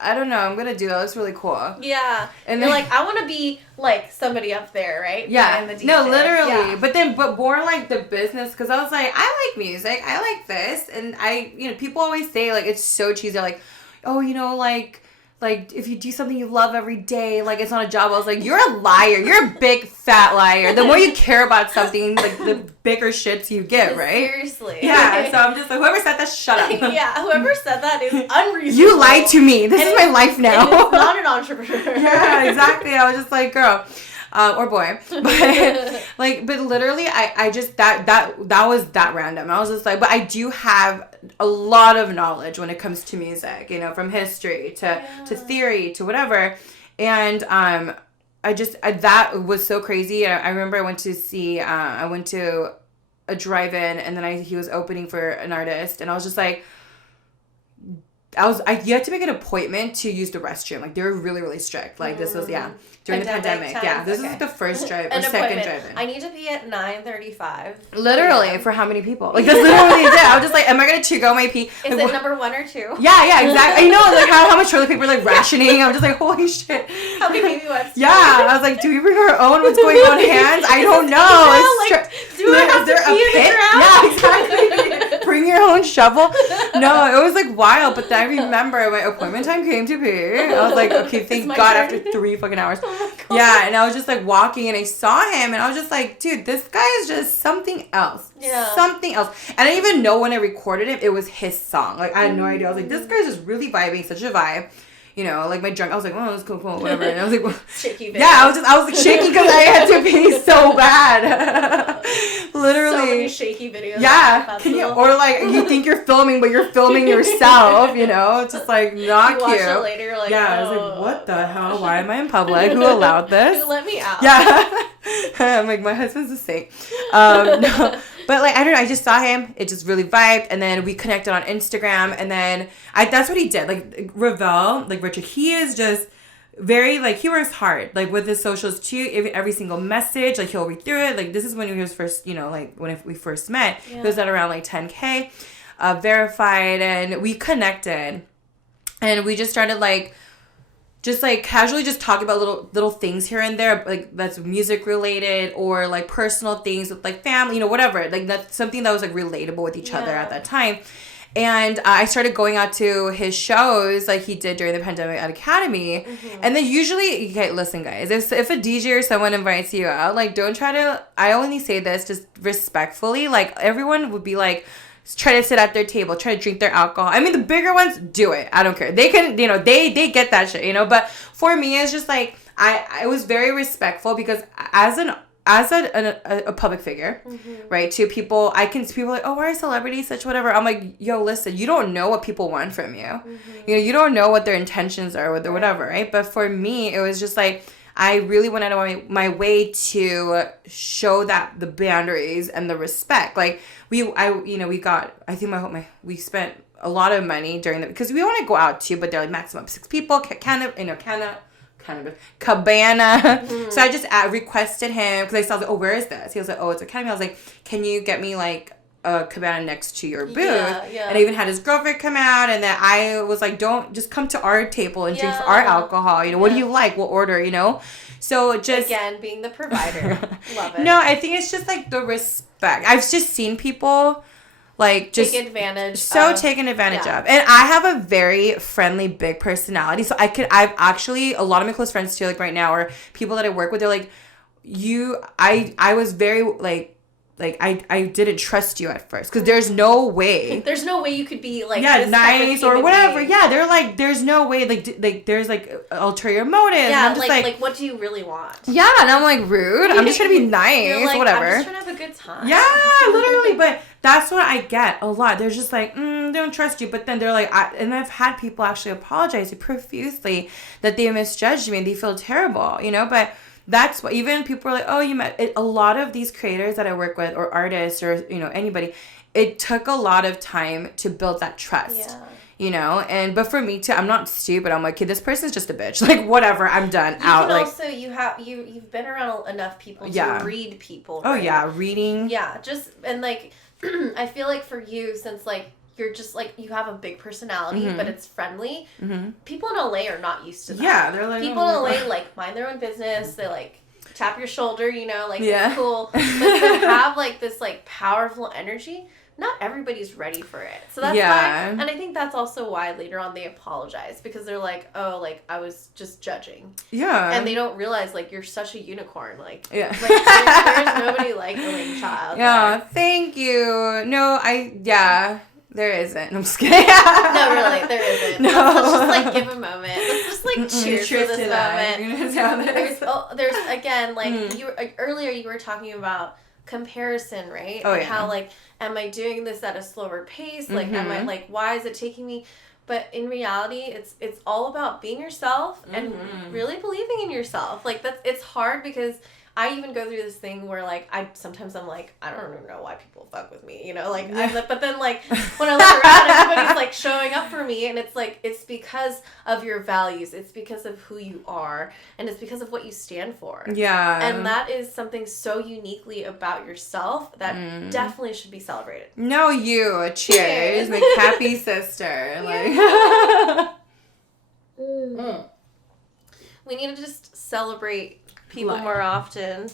I don't know, I'm gonna do that. It looks really cool. Yeah, and you're like, I want to be like somebody up there, right? Yeah, no, literally. Yeah. But more like the business, because I was like, I like music, I like this, and people always say like it's so cheesy, they're like, oh, like, if you do something you love every day, like, it's not a job. I was like, you're a liar. You're a big, fat liar. The more you care about something, like, the bigger shits you get, right? Seriously. Yeah, so I'm just like, whoever said that, shut up. Yeah, whoever said that is unreasonable. You lied to me. This is my life now. And it's not an entrepreneur. Yeah, exactly. I was just like, girl. Or boy, but literally, I just, that was that random. I was just like, but I do have a lot of knowledge when it comes to music, from history to theory to whatever. And, that was so crazy. I remember I went to a drive-in, and then he was opening for an artist, and I was just like, you had to make an appointment to use the restroom. Like, they were really, really strict. Like, this was, during the pandemic. Yeah, this was the first drive or second drive-in. I need to be at 9:35. Literally, for how many people? Like, that's literally it. I was just like, am I going to go my pee? Is it number 1 or 2? Yeah, exactly. I know, like, how much toilet paper, like, rationing. I'm just like, holy shit. How many baby wipes? Yeah, I was like, do we bring our own? What's going on, hands? I don't know. Do I have to pee in the ground? Yeah, exactly. Bring your own shovel. No, it was like wild, but then I remember my appointment time came to be. I was like, okay, thank God, after 3 fucking hours. Oh my God. Yeah, and I was just like walking and I saw him and I was just like, dude, this guy is just something else. Yeah. Something else. And I didn't even know when I recorded him, it was his song. Like, I had no idea. I was like, this guy's just really vibing, such a vibe. Like my drunk, I was like, oh, that's cool, whatever. And I was like, well, shaky video. Yeah, I was like shaking because I had to pee so bad. Literally. So many shaky videos. Yeah. Or like, you think you're filming, but you're filming yourself, It's just like not cute. You watch it later, you're like, yeah, I was like, what the hell? Why am I in public? Who allowed this? Who let me out? Yeah. I'm like, my husband's a saint. No. But, like, I don't know. I just saw him. It just really vibed. And then we connected on Instagram. And then that's what he did. Like, Ravel, like, Richard, he is just very, like, he works hard. Like, with his socials, too. Every single message, like, he'll read through it. Like, this is when he was first, like, when we first met. Yeah. He was at around, like, 10K verified. And we connected. And we just started, like, casually just talking about little things here and there, like that's music related or like personal things with like family, whatever. Like that's something that was like relatable with each other at that time. And I started going out to his shows like he did during the pandemic at Academy. Mm-hmm. And then usually, okay, listen guys, if a DJ or someone invites you out, like don't try to, I only say this just respectfully, like everyone would be like, try to sit at their table, try to drink their alcohol. I mean, the bigger ones do it. I don't care. They can, they get that shit, But for me, it's just like I was very respectful because as a public figure, mm-hmm. right? To people, people like, oh, why are celebrities such whatever? I'm like, yo, listen, you don't know what people want from you. Mm-hmm. You don't know what their intentions are with or whatever, right? But for me, it was just like. I really went out of my way to show that the boundaries and the respect. Like we spent a lot of money during because we want to go out too, but they're like maximum 6 people. Cabana. Mm-hmm. So I just requested him because I saw like, oh, where is this? He was like, oh, it's Academy. I was like, can you get me like a cabana next to your booth. Yeah. And I even had his girlfriend come out, and then I was like, don't just come to our table and drink our alcohol. You know, what do you like? We'll order, you know? So just... Again, being the provider. Love it. No, I think it's just like the respect. I've just seen people... like just taken advantage of. And I have a very friendly, big personality, so I've actually, a lot of my close friends too, like right now, or people that I work with, they're like, I was very like I didn't trust you at first, because there's no way you could be like nice or whatever being. Yeah, they're like, there's no way, like there's like ulterior motives. Yeah, and I'm just like what do you really want? Yeah, and I'm like, rude. I'm just trying to be nice, like, whatever. I'm just trying to have a good time. Yeah, literally. But that's what I get a lot. They're just like, they don't trust you. But then they're like, and I've had people actually apologize profusely that they misjudged me and they feel terrible, you know. But that's what, even people are like, oh, you met it. A lot of these creators that I work with, or artists, or, you know, anybody, it took a lot of time to build that trust. Yeah. You know, but for me too, I'm not stupid. I'm like, okay, this person's just a bitch. Like, whatever, I'm done. Out. Can like, also, you've been around enough people to read people. Right? Oh yeah, reading. Yeah, just, and like, I feel like for you, since like you're just like, you have a big personality, but it's friendly. People in LA are not used to that. Yeah, they're like, people in LA like mind their own business. They like tap your shoulder, you know, like it's cool. But to have like this like powerful energy, not everybody's ready for it. So that's why, and I think that's also why later on they apologize, because they're like, oh, like I was just judging. Yeah. And they don't realize like you're such a unicorn. Like, like there's nobody like Elaine Child. Yeah, there. Thank you. No, there isn't. I'm just kidding. No, really, there isn't. No. Let's just like give a moment. Let's just like cheers for this moment. There's again, like earlier you were talking about comparison, right? Oh, and yeah. how like, am I doing this at a slower pace? Like, am I like, why is it taking me? But in reality, it's all about being yourself and really believing in yourself. Like it's hard, because I even go through this thing where like sometimes I'm like, I don't even know why people fuck with me, you know, like but then like when I look around, everybody's like showing up for me, and it's like, it's because of your values, it's because of who you are, and it's because of what you stand for. Yeah. And that is something so uniquely about yourself that definitely should be celebrated. No, you. Cheers. My happy sister. Like we need to just celebrate people more often,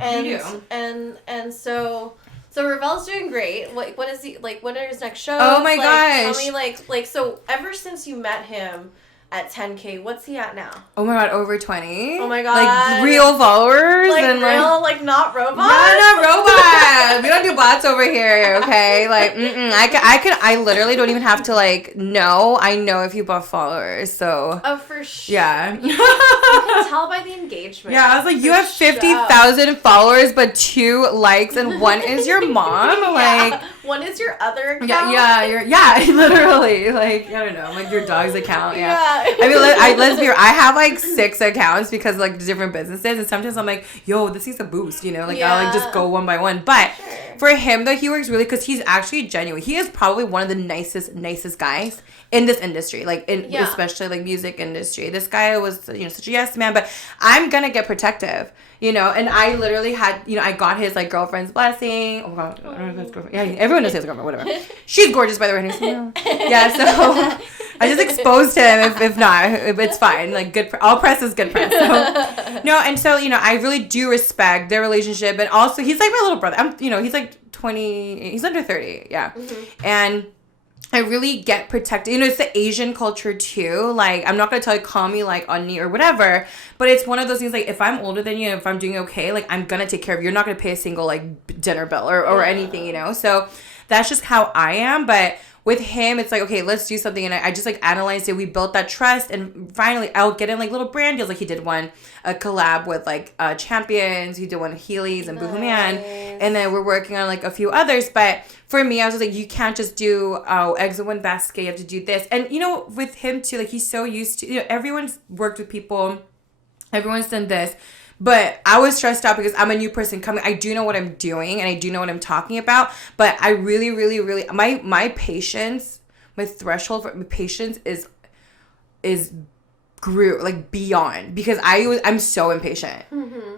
and so Ravel's doing great. What is he like? When are his next shows? Oh my gosh! Tell me like so. Ever since you met him at 10K, what's he at now? Oh my god, over 20. Oh my god, like real followers, like and real, like not robots. No, not robots. We don't do bots over here, okay? Like, I literally don't even have to like know. I know if you bought followers, so. Oh, for sure. Yeah. You can tell by the engagement. Yeah, I was like, you have 50,000 followers, but 2 likes, and 1 is your mom. Like, one is your other account. Yeah, literally. Like, I don't know, like your dog's account. Yeah. I mean, let's be real. I have like 6 accounts because like different businesses, and sometimes I'm like, yo, this needs a boost, you know? Like, I'll like just go one by one. But for him, though, he works really, because he's actually genuine. He is probably one of the nicest guys in this industry, like especially like music industry. This guy was, you know, such a yes man, but I'm gonna get protective, you know. And I literally had, you know, I got his like girlfriend's blessing. Oh my god, I don't know if his girlfriend. Yeah, everyone knows his girlfriend. Whatever. She's gorgeous, by the way. Yeah, so I just exposed him. If not, it's fine. Like all press is good press. So no, and so you know, I really do respect their relationship, and also he's like my little brother. You know, he's like 20. He's under 30. Yeah, and I really get protected. You know, it's the Asian culture too. Like, I'm not going to tell you, call me like Onni or whatever, but it's one of those things, like, if I'm older than you and if I'm doing okay, like, I'm going to take care of you. You're not going to pay a single like dinner bill or anything, you know? So that's just how I am. But with him, it's like, okay, let's do something. And I just like analyzed it. We built that trust. And finally, I'll get in like little brand deals. Like he did a collab with like Champions. He did one Heelys and Boohoo Man. And then we're working on like a few others. But for me, I was just like, you can't just do eggs in one basket. You have to do this. And, you know, with him too, like he's so used to, you know, everyone's worked with people. Everyone's done this. But I was stressed out because I'm a new person coming. I do know what I'm doing and I do know what I'm talking about. But I really, really, really, my patience, my threshold for my patience is grew like beyond, because I'm so impatient.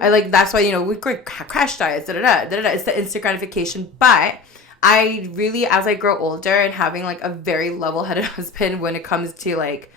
I like, that's why, you know, we crash diets, it's the instant gratification. But I really, as I grow older and having like a very level-headed husband when it comes to like,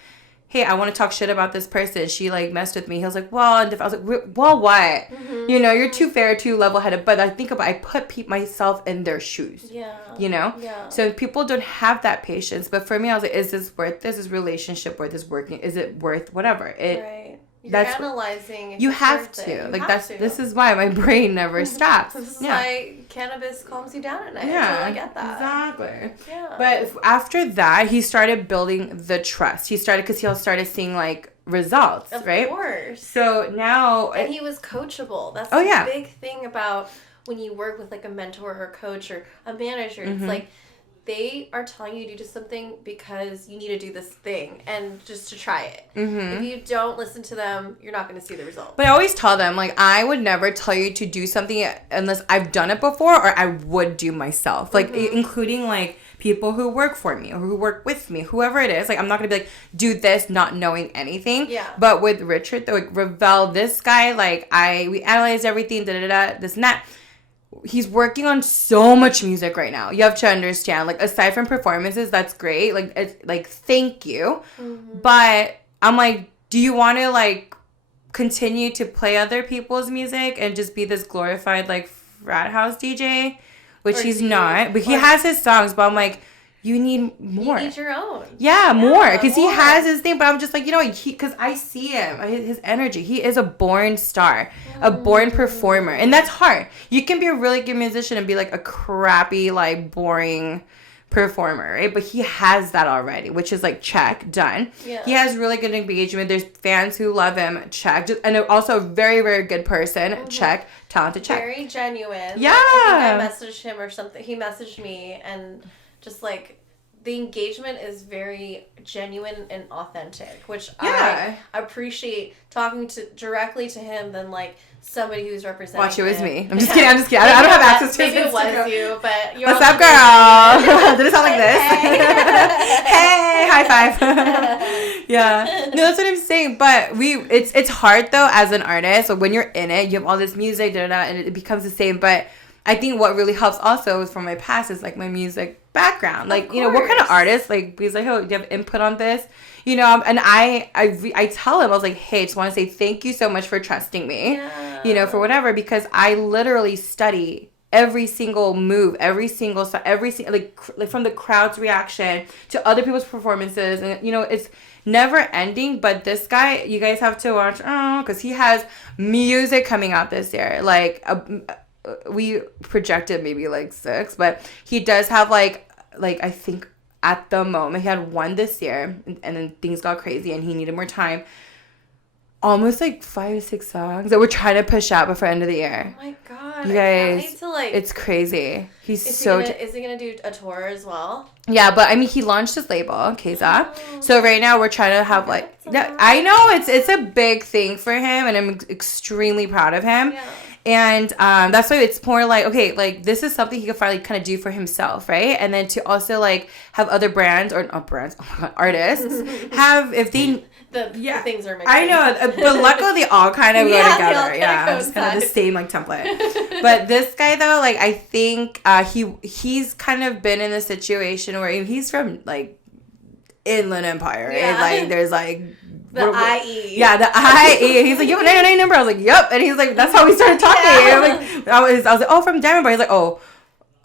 hey, I want to talk shit about this person. She like messed with me. He was like, well, and I was like, well, what? Mm-hmm. You know, you're too fair, too level-headed. But I think I put myself in their shoes. Yeah. You know? Yeah. So people don't have that patience. But for me, I was like, is this worth this? Is relationship worth this working? Is it worth whatever? Right. You're analyzing. You have to. Like this is why my brain never stops. This is why cannabis calms you down at night. Yeah, I get that. Exactly. Yeah. But after that, he started building the trust. He started seeing like results, right? Of course. So now, and he was coachable. That's the big thing about when you work with like a mentor or a coach or a manager. It's like, they are telling you to do something because you need to do this thing and just to try it. Mm-hmm. If you don't listen to them, you're not going to see the result. But I always tell them, like, I would never tell you to do something unless I've done it before or I would do myself. Like, including, like, people who work for me or who work with me, whoever it is. Like, I'm not going to be like, do this not knowing anything. Yeah. But with Richard, though, like, Ravel, this guy, like, we analyzed everything, this and that. He's working on so much music right now. You have to understand, like, aside from performances, that's great. Like, it's like, thank you. Mm-hmm. But I'm like, do you want to, like, continue to play other people's music and just be this glorified, like, frat house DJ? Which he's not. But he has his songs. But I'm like, you need more. You need your own. Yeah, more. Because he has his thing. But I'm just like, you know, because I see him. His energy. He is a born star. A born performer. And that's hard. You can be a really good musician and be like a crappy, like, boring performer, right? But he has that already, which is like, check, done. Yeah. He has really good engagement. There's fans who love him, check. And also a very, very good person, check. Talented, check. Very genuine. Yeah. Like, I think I messaged him or something. He messaged me and just like, the engagement is very genuine and authentic, which I appreciate talking directly to him than like somebody who's representing Watch, it was me. I'm just kidding. I don't have access to his Maybe it was you, but you're What's up, girl? Did it sound like this? Hey, high five. Yeah. No, that's what I'm saying. But it's hard though as an artist. So when you're in it, you have all this music, and it becomes the same. But I think what really helps also from my past is like my music background. Like, you know, what kind of artist, like, he's like, oh, do you have input on this? You know, and I tell him, I was like, hey, I just want to say thank you so much for trusting me, you know, for whatever, because I literally study every single move, every single like from the crowd's reaction to other people's performances. And, you know, it's never ending. But this guy, you guys have to watch, because he has music coming out this year. Like, we projected maybe like 6, but he does have like I think at the moment he had 1 this year, and then things got crazy and he needed more time. Almost like 5 to 6 songs that we're trying to push out before end of the year. Oh my god! You guys, it's crazy. Is he gonna do a tour as well? Yeah, but I mean, he launched his label, Keza. So right now we're trying to have like I know it's a big thing for him, and I'm extremely proud of him. Yeah. And that's why it's more like, okay, like, this is something he can finally kind of do for himself, right? And then to also, like, have other brands, or not brands, oh my God, artists, have, if they... The things are mixing. I know, but luckily they all kind of go together. Yeah, it's kind of the same, like, template. But this guy, though, like, I think he's kind of been in a situation where he's from, like, Inland Empire, right? Yeah. Like, there's, like... The IE. Yeah, the IE. He's like, you have a 909 number? I was like, yep. And he's like, that's how we started talking. Yeah. I was like, oh, from Diamond. He's like, oh.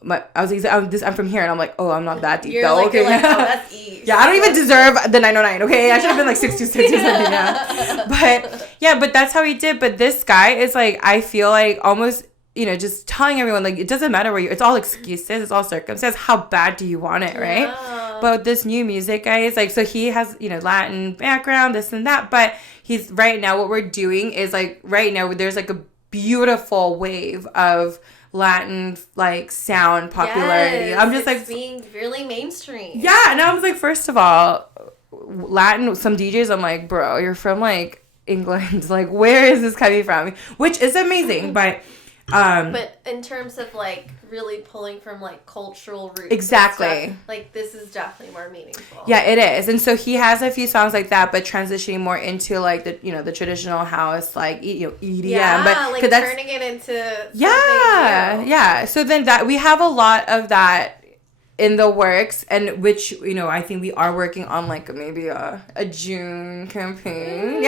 I'm from here. And I'm like, oh, I'm not that deep, though. Okay. You're like, oh, that's East. Yeah, I don't even deserve the 909, okay? I should have been like 626 or something, yeah. But that's how he did. But this guy is like, I feel like almost, you know, just telling everyone, like, it doesn't matter where it's all excuses, it's all circumstances. How bad do you want it, right? Yeah. But with this new music guy is like, so he has, you know, Latin background, this and that. But he's right now, what we're doing is like, right now, there's like a beautiful wave of Latin, like, sound popularity. Yes, I'm just like being really mainstream. Yeah. And I was like, first of all, Latin, some DJs, I'm like, bro, you're from like England. Like, where is this coming from? Which is amazing. But But in terms of like really pulling from like cultural roots, exactly, stuff, like this is definitely more meaningful. Yeah, it is. And so he has a few songs like that, but transitioning more into like the the traditional house like EDM, yeah, but like turning it into yeah. So then that we have a lot of that in the works, and which I think we are working on like maybe a June campaign.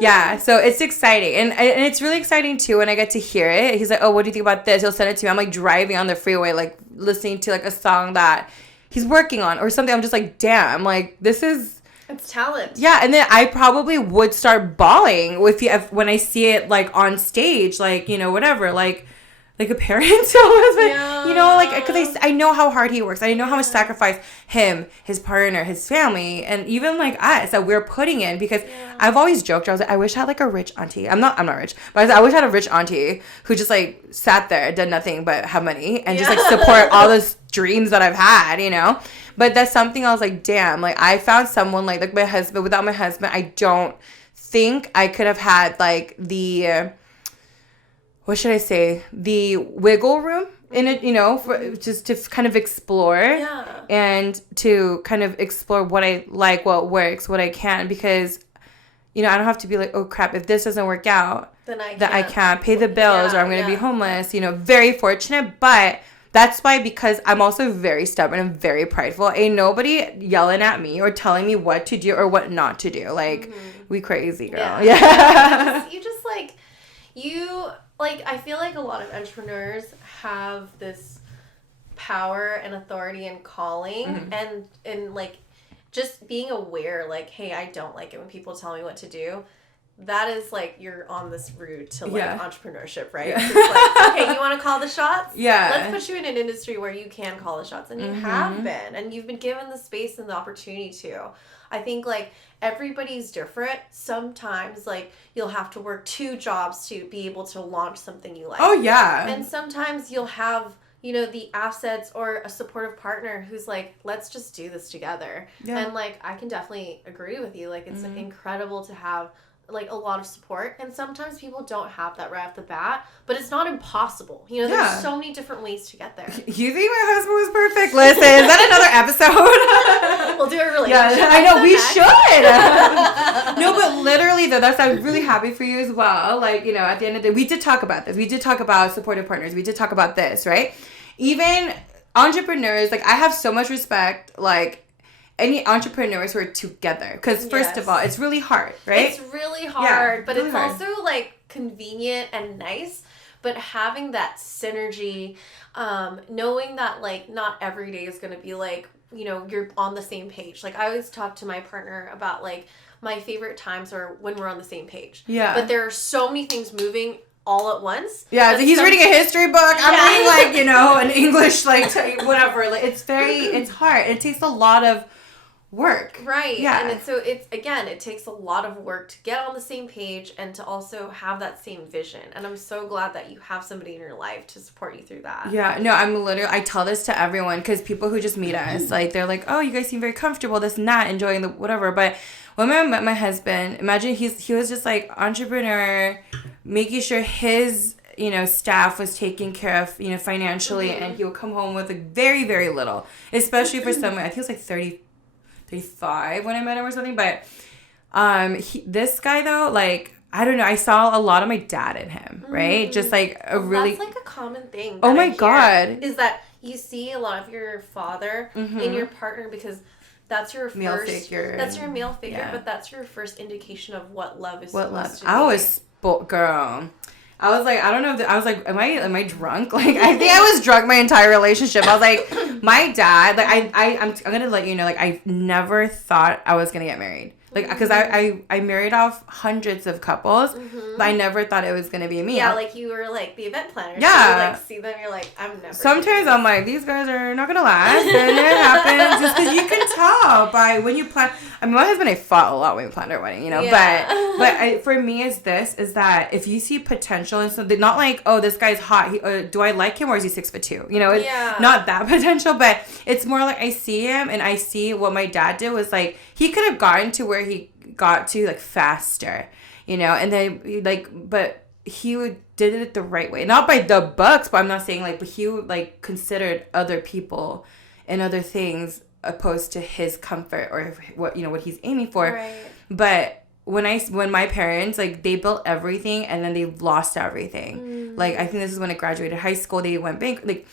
Yeah, so it's exciting, and it's really exciting too when I get to hear it. He's like, oh, what do you think about this? He'll send it to me. I'm like driving on the freeway, like listening to like a song that he's working on or something. I'm just like, damn, like this is... It's talent. Yeah, and then I probably would start bawling when I see it like on stage, like, whatever, like a parent almost, like, because I know how hard he works. I know how much sacrifice him, his partner, his family, and even like us that we're putting in. Because I've always joked, I was like, I wish I had like a rich auntie. I'm not rich, but I wish I had a rich auntie who just like sat there, did nothing but have money and just like support all those dreams that I've had, But that's something I was like, damn, like I found someone like my husband. Without my husband, I don't think I could have had like the... what should I say? The wiggle room in it, for just to kind of explore and to kind of explore what I like, what works, what I can, because, I don't have to be like, oh crap, if this doesn't work out, then I can't pay the bills or I'm going to be homeless, very fortunate. But that's why, because I'm also very stubborn and very prideful, ain't nobody yelling at me or telling me what to do or what not to do. Like, we crazy, girl. Yeah. You just like, like, I feel like a lot of entrepreneurs have this power and authority and calling and like just being aware, like, hey, I don't like it when people tell me what to do. That is like you're on this route to like entrepreneurship, right? It's like, okay, you want to call the shots? Yeah. Let's put you in an industry where you can call the shots, and you have been, and you've been given the space and the opportunity to. I think like everybody's different. Sometimes like you'll have to work 2 jobs to be able to launch something you like. Oh yeah. And sometimes you'll have the assets or a supportive partner who's like, let's just do this together. Yeah. And like I can definitely agree with you. Like it's incredible to have like a lot of support, and sometimes people don't have that right off the bat, but it's not impossible. There's so many different ways to get there. You think my husband was perfect? Listen, is that another episode? We'll do a relationship. Yeah, I know we should. No, but literally though, I'm really happy for you as well. Like, at the end of the day, we did talk about this. We did talk about supportive partners. We did talk about this, right? Even entrepreneurs, like I have so much respect, like any entrepreneurs who are together, because first of all, it's really hard, right? It's really hard, but really it's hard. Also like convenient and nice, but having that synergy, knowing that like not every day is going to be like, you're on the same page. Like I always talk to my partner about like my favorite times are when we're on the same page. Yeah. But there are so many things moving all at once. Yeah, so he's reading a history book. I'm reading like, an English, like whatever. Like it's hard. It takes a lot of work. Right. Yeah. And it takes a lot of work to get on the same page and to also have that same vision. And I'm so glad that you have somebody in your life to support you through that. Yeah. No, I tell this to everyone, because people who just meet us, like, they're like, oh, you guys seem very comfortable, this and that, enjoying the whatever. But when I met my husband, imagine he was just like entrepreneur, making sure his staff was taken care of, financially, and he would come home with like very, very little, especially for someone, I think it was like 35 when I met him or something. But this guy though, like, I don't know, I saw a lot of my dad in him, right? Just like a really... That's like a common thing. Oh my God. Is that you see a lot of your father in your partner, because that's your male figure. That's your male figure, but that's your first indication of what love is supposed to be. I was girl. I was like, I don't know. I was like, am I drunk? Like, I think I was drunk my entire relationship. I was like, my dad, like, I'm gonna let you know, like, I never thought I was gonna get married. Like, because I married off hundreds of couples, but I never thought it was going to be me. Yeah, like you were like the event planner. Yeah. So you like see them, you're like, I'm never. Sometimes I'm like, these guys are not going to last. And it happens just because you can tell by when you plan. I mean, my husband and I fought a lot when we planned our wedding, Yeah. But for me, is that if you see potential in something, not like, oh, this guy's hot. Do I like him, or is he 6'2"? It's not that potential, but it's more like I see him and I see what my dad did was like, he could have gotten to where he got to like faster, and then like, but did it the right way. Not by the books, but I'm not saying like, but he like considered other people and other things opposed to his comfort or what he's aiming for. Right. But when my parents, like, they built everything and then they lost everything. Like, I think this is when I graduated high school, they went bankrupt. Like,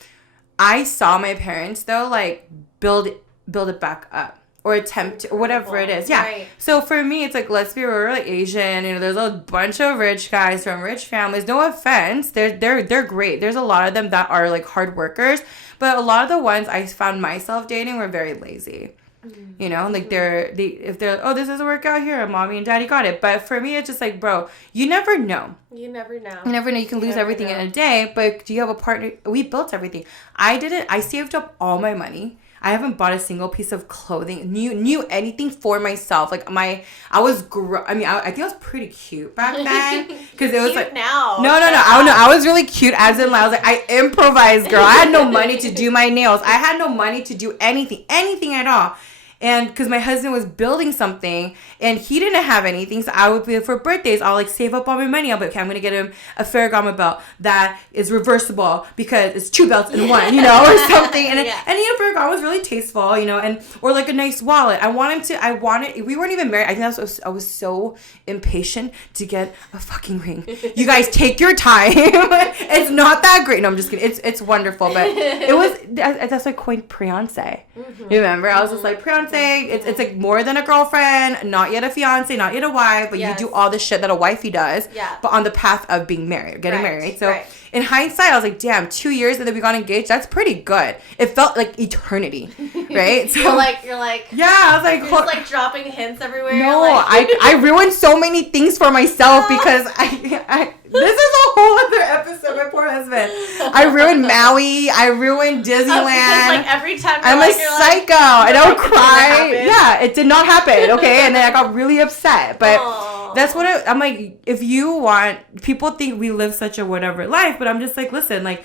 I saw my parents though, like, build it back up. Or attempt, or whatever it is. Yeah. Right. So for me, it's like, let's be real, we're like Asian. There's a bunch of rich guys from rich families. No offense. They're great. There's a lot of them that are like hard workers. But a lot of the ones I found myself dating were very lazy. Like if they're, oh, this doesn't work out here, mommy and daddy got it. But for me, it's just like, bro, you never know. You never know. You can lose everything in a day. But do you have a partner? We built everything. I didn't. I saved up all my money. I haven't bought a single piece of clothing, new anything for myself. Like I think I was pretty cute back then because it was like now. No. I was really cute as in I was like, I improvised, girl. I had no money to do my nails. I had no money to do anything at all. And because my husband was building something and he didn't have anything, so I would be, for birthdays, I'll like save up all my money. I'll be like, okay, I'm going to get him a Ferragamo belt that is reversible because it's 2 belts in one, or something. And Ferragamo was really tasteful, or like a nice wallet. We weren't even married. I think I was so impatient to get a fucking ring. You guys take your time. It's not that great. No, I'm just kidding. It's wonderful, but it was, that's why I coined Priance. You remember? I was just like, Priance. It's like more than a girlfriend, not yet a fiance, not yet a wife, but you do all the shit that a wifey does, but on the path of being married, getting married. So in hindsight, I was like, damn, 2 years and then we got engaged. That's pretty good. It felt like eternity, right? So you're like, yeah, I was like, you're just like dropping hints everywhere. No, I ruined so many things for myself because I this is a whole other episode. My poor husband. I ruined Maui. I ruined Disneyland. Because like every time I'm a psycho. I don't cry. Yeah, it did not happen. Okay, and then I got really upset. But that's what I'm like. If you want, people think we live such a whatever life, but I'm just like, listen, like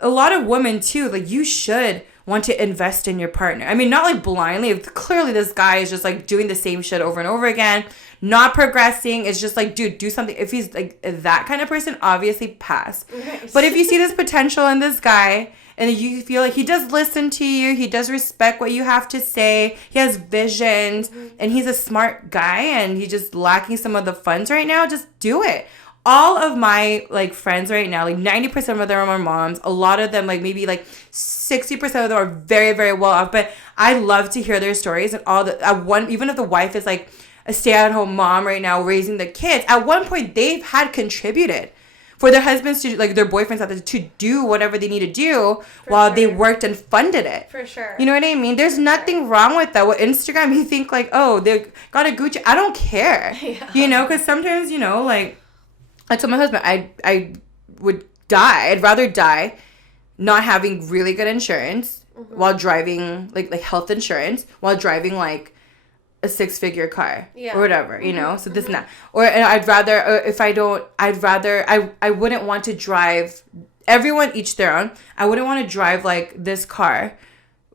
a lot of women too. Like you should want to invest in your partner. I mean, not like blindly. If clearly this guy is just like doing the same shit over and over again, not progressing. It's just like, dude, do something. If he's like that kind of person, obviously pass. Right. But if you see this potential in this guy and you feel like he does listen to you, he does respect what you have to say, he has visions, and he's a smart guy and he's just lacking some of the funds right now, just do it. All of my like friends right now, like 90% of them are moms. A lot of them, like maybe like 60% of them are very, very well off. But I love to hear their stories and all the even if the wife is like a stay-at-home mom right now raising the kids, at one point they've had contributed for their husbands to like their boyfriends out there to do whatever they need to do while they worked and funded it. For sure. You know what I mean? There's nothing wrong with that. With Instagram, you think like, oh, they got a Gucci. I don't care. Yeah. Because sometimes, like. I told my husband I would die. I'd rather die not having really good insurance while driving, like health insurance, while driving like a 6-figure car or whatever, So this and that. And I'd rather, I wouldn't want to drive, everyone each their own. I wouldn't want to drive like this car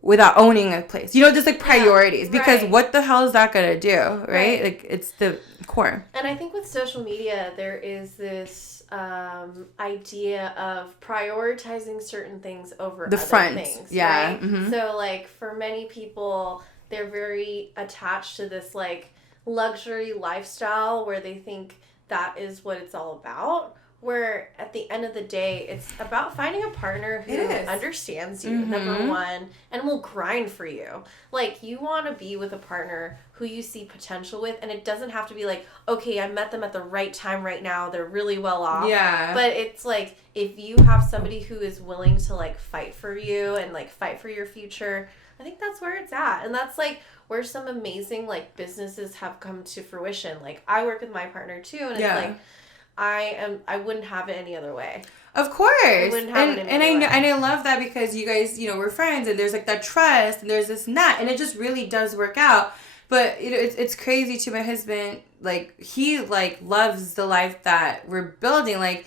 without owning a place. Just like priorities. Because what the hell is that going to do, right? Like it's the core. And I think with social media, there is this idea of prioritizing certain things over other things. Yeah. Right? Mm-hmm. So like for many people, they're very attached to this like luxury lifestyle where they think that is what it's all about. Where at the end of the day, it's about finding a partner who understands you, number one, and will grind for you. Like, you want to be with a partner who you see potential with, and it doesn't have to be like, okay, I met them at the right time right now, they're really well off. Yeah. But it's like, if you have somebody who is willing to, like, fight for you and, like, fight for your future, I think that's where it's at. And that's, like, where some amazing, like, businesses have come to fruition. Like, I work with my partner, too, and it's like, I wouldn't have it any other way. Of course. I wouldn't have it any other way. And I love that because you guys, we're friends and there's like that trust and there's this and that and it just really does work out. But it's crazy to my husband, like he like loves the life that we're building. Like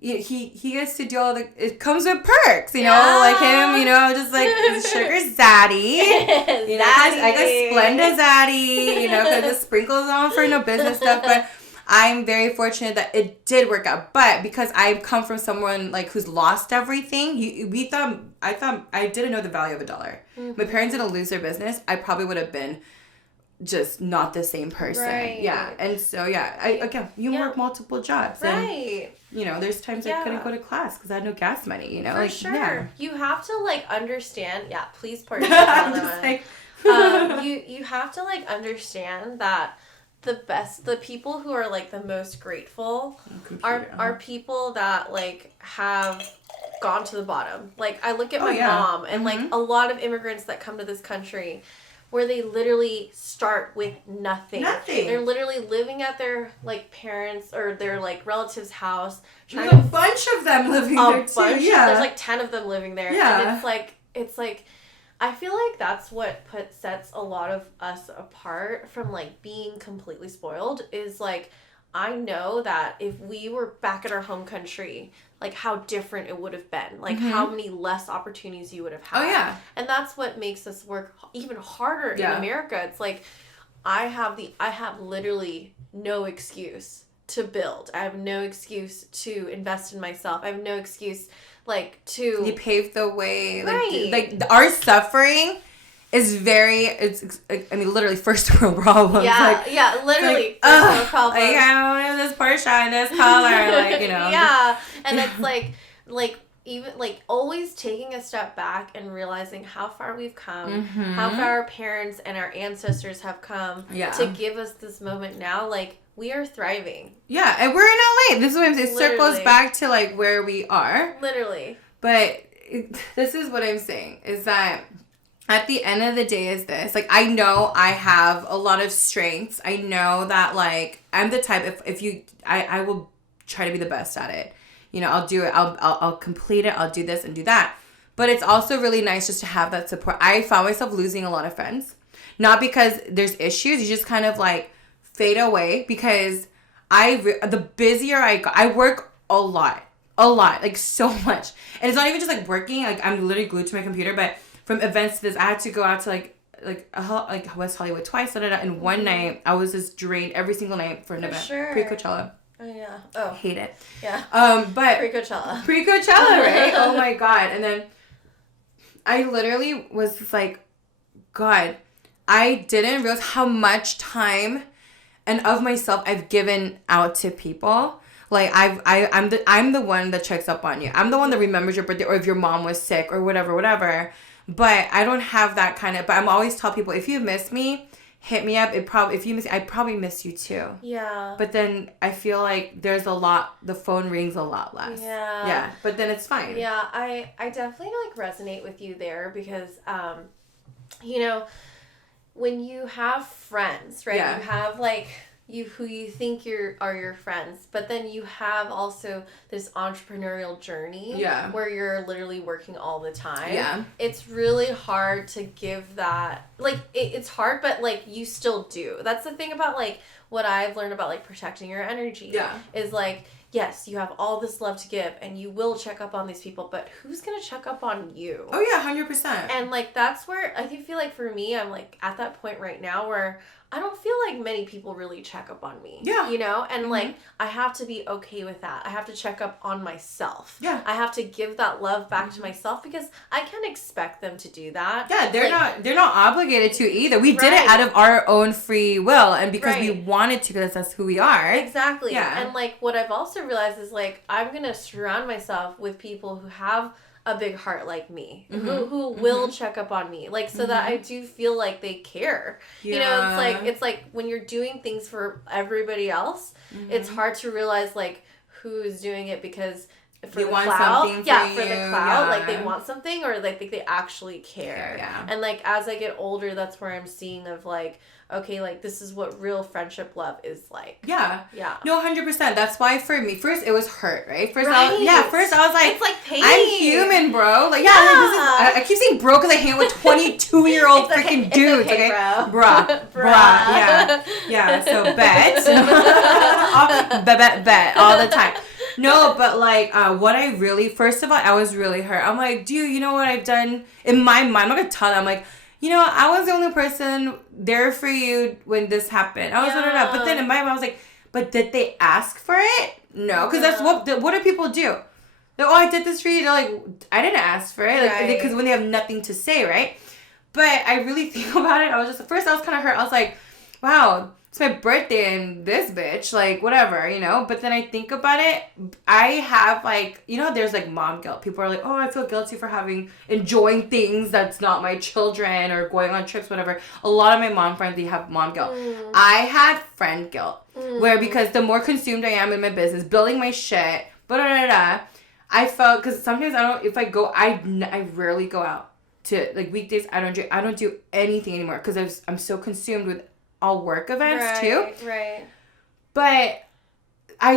he gets to do all it comes with perks, like him, just like sugar zaddy. I got Splenda zaddy, because it sprinkles on for no business stuff, but I'm very fortunate that it did work out. But because I come from someone like who's lost everything, I thought I didn't know the value of $1. My parents didn't lose their business. I probably would have been just not the same person. Right. Yeah. And so, you work multiple jobs. Right. And, there's times I couldn't go to class because I had no gas money, For sure. Yeah. You have to, understand. Yeah, please pour yourself out. You have to, understand that the people who are, the most grateful are people that, have gone to the bottom. I look at my mom and, a lot of immigrants that come to this country where they literally start with nothing. They're literally living at their, parents' or their, relatives' house. There's a bunch of them living there, too. Yeah. There's, 10 of them living there. Yeah. And it's I feel like that's what sets a lot of us apart from, being completely spoiled is, I know that if we were back in our home country, how different it would have been. How many less opportunities you would have had. Oh, yeah. And that's what makes us work even harder in America. It's I have literally no excuse to build. I have no excuse to invest in myself. I have no excuse, to... You paved the way. Right. Our suffering... is literally first world problems. Yeah, literally first world problems. I have this Porsche in this color, Yeah, and it's even always taking a step back and realizing how far we've come, how far our parents and our ancestors have come to give us this moment now. We are thriving. Yeah, and we're in LA. This is what I'm saying. It circles back to where we are. Literally. But this is what I'm saying is that. At the end of the day is this. I know I have a lot of strengths. I know that, I'm the type, I will try to be the best at it. I'll do it. I'll complete it. I'll do this and do that. But it's also really nice just to have that support. I found myself losing a lot of friends. Not because there's issues. You just kind of, fade away. Because the busier I go, I work a lot. So much. And it's not even just, working. I'm literally glued to my computer, but... From events to this, I had to go out to West Hollywood twice. And one night, I was just drained every single night for an event. Sure. Pre-Coachella. Oh, yeah. Oh. Hate it. Yeah. But Pre-Coachella, right? Oh, my God. And then I literally was just God, I didn't realize how much time and of myself I've given out to people. I'm the one that checks up on you. I'm the one that remembers your birthday or if your mom was sick or whatever. But I don't have that kind of... But I'm always tell people, if you miss me, hit me up. If you miss me, I probably miss you too. Yeah. But then I feel there's a lot... The phone rings a lot less. Yeah. Yeah. But then it's fine. Yeah. I definitely resonate with you there because, when you have friends, right? Yeah. You have who you think are your friends, but then you have also this entrepreneurial journey where you're literally working all the time. Yeah. It's really hard to give that, it's hard, but you still do. That's the thing about what I've learned about protecting your energy. Yeah. Is yes, you have all this love to give and you will check up on these people, but who's going to check up on you? Oh yeah, 100%. And that's where I feel for me, I'm at that point right now where I don't feel many people really check up on me. Yeah. And I have to be okay with that. I have to check up on myself. Yeah. I have to give that love back to myself because I can't expect them to do that. Yeah, they're not obligated to either. We did it out of our own free will and because we wanted to because that's who we are. Exactly. Yeah. And what I've also realized is I'm going to surround myself with people who have a big heart like me, who will check up on me, so that I do feel they care. Yeah. It's when you're doing things for everybody else, it's hard to realize who's doing it because for they the want clout. something Yeah, for for the you. clout, Yeah. they want something or think they actually care. Yeah. And as I get older, that's where I'm seeing of okay, this is what real friendship love is like. Yeah. Yeah. No, 100%. That's why for me, first it was hurt, right? First right. I was like, it's pain. I'm human, bro. I keep saying bro because I hang with 22-year-old freaking dudes, okay? Bro. Bruh. Yeah. Yeah, so bet. bet all the time. No, but what I really, first of all, I was really hurt. I'm like, dude, you know what I've done? In my mind, I'm not going to tell them, I was the only person there for you when this happened. I was, but then in my mind, I was like, but did they ask for it? No, because that's what do people do? They're, oh, I did this for you. They're like, I didn't ask for it. Like, because when they have nothing to say, right? But I really think about it. I was just, at first I was kind of hurt. I was like, wow, it's my birthday and this bitch, like, whatever, you know? But then I think about it, I have, like, you know, there's, like, mom guilt. People are like, oh, I feel guilty for enjoying things that's not my children or going on trips, whatever. A lot of my mom friends, they have mom guilt. I had friend guilt, where because the more consumed I am in my business, building my shit, I felt, because sometimes I rarely go out to, like, weekdays. I don't do anything anymore because I'm so consumed with all work events too. Right. But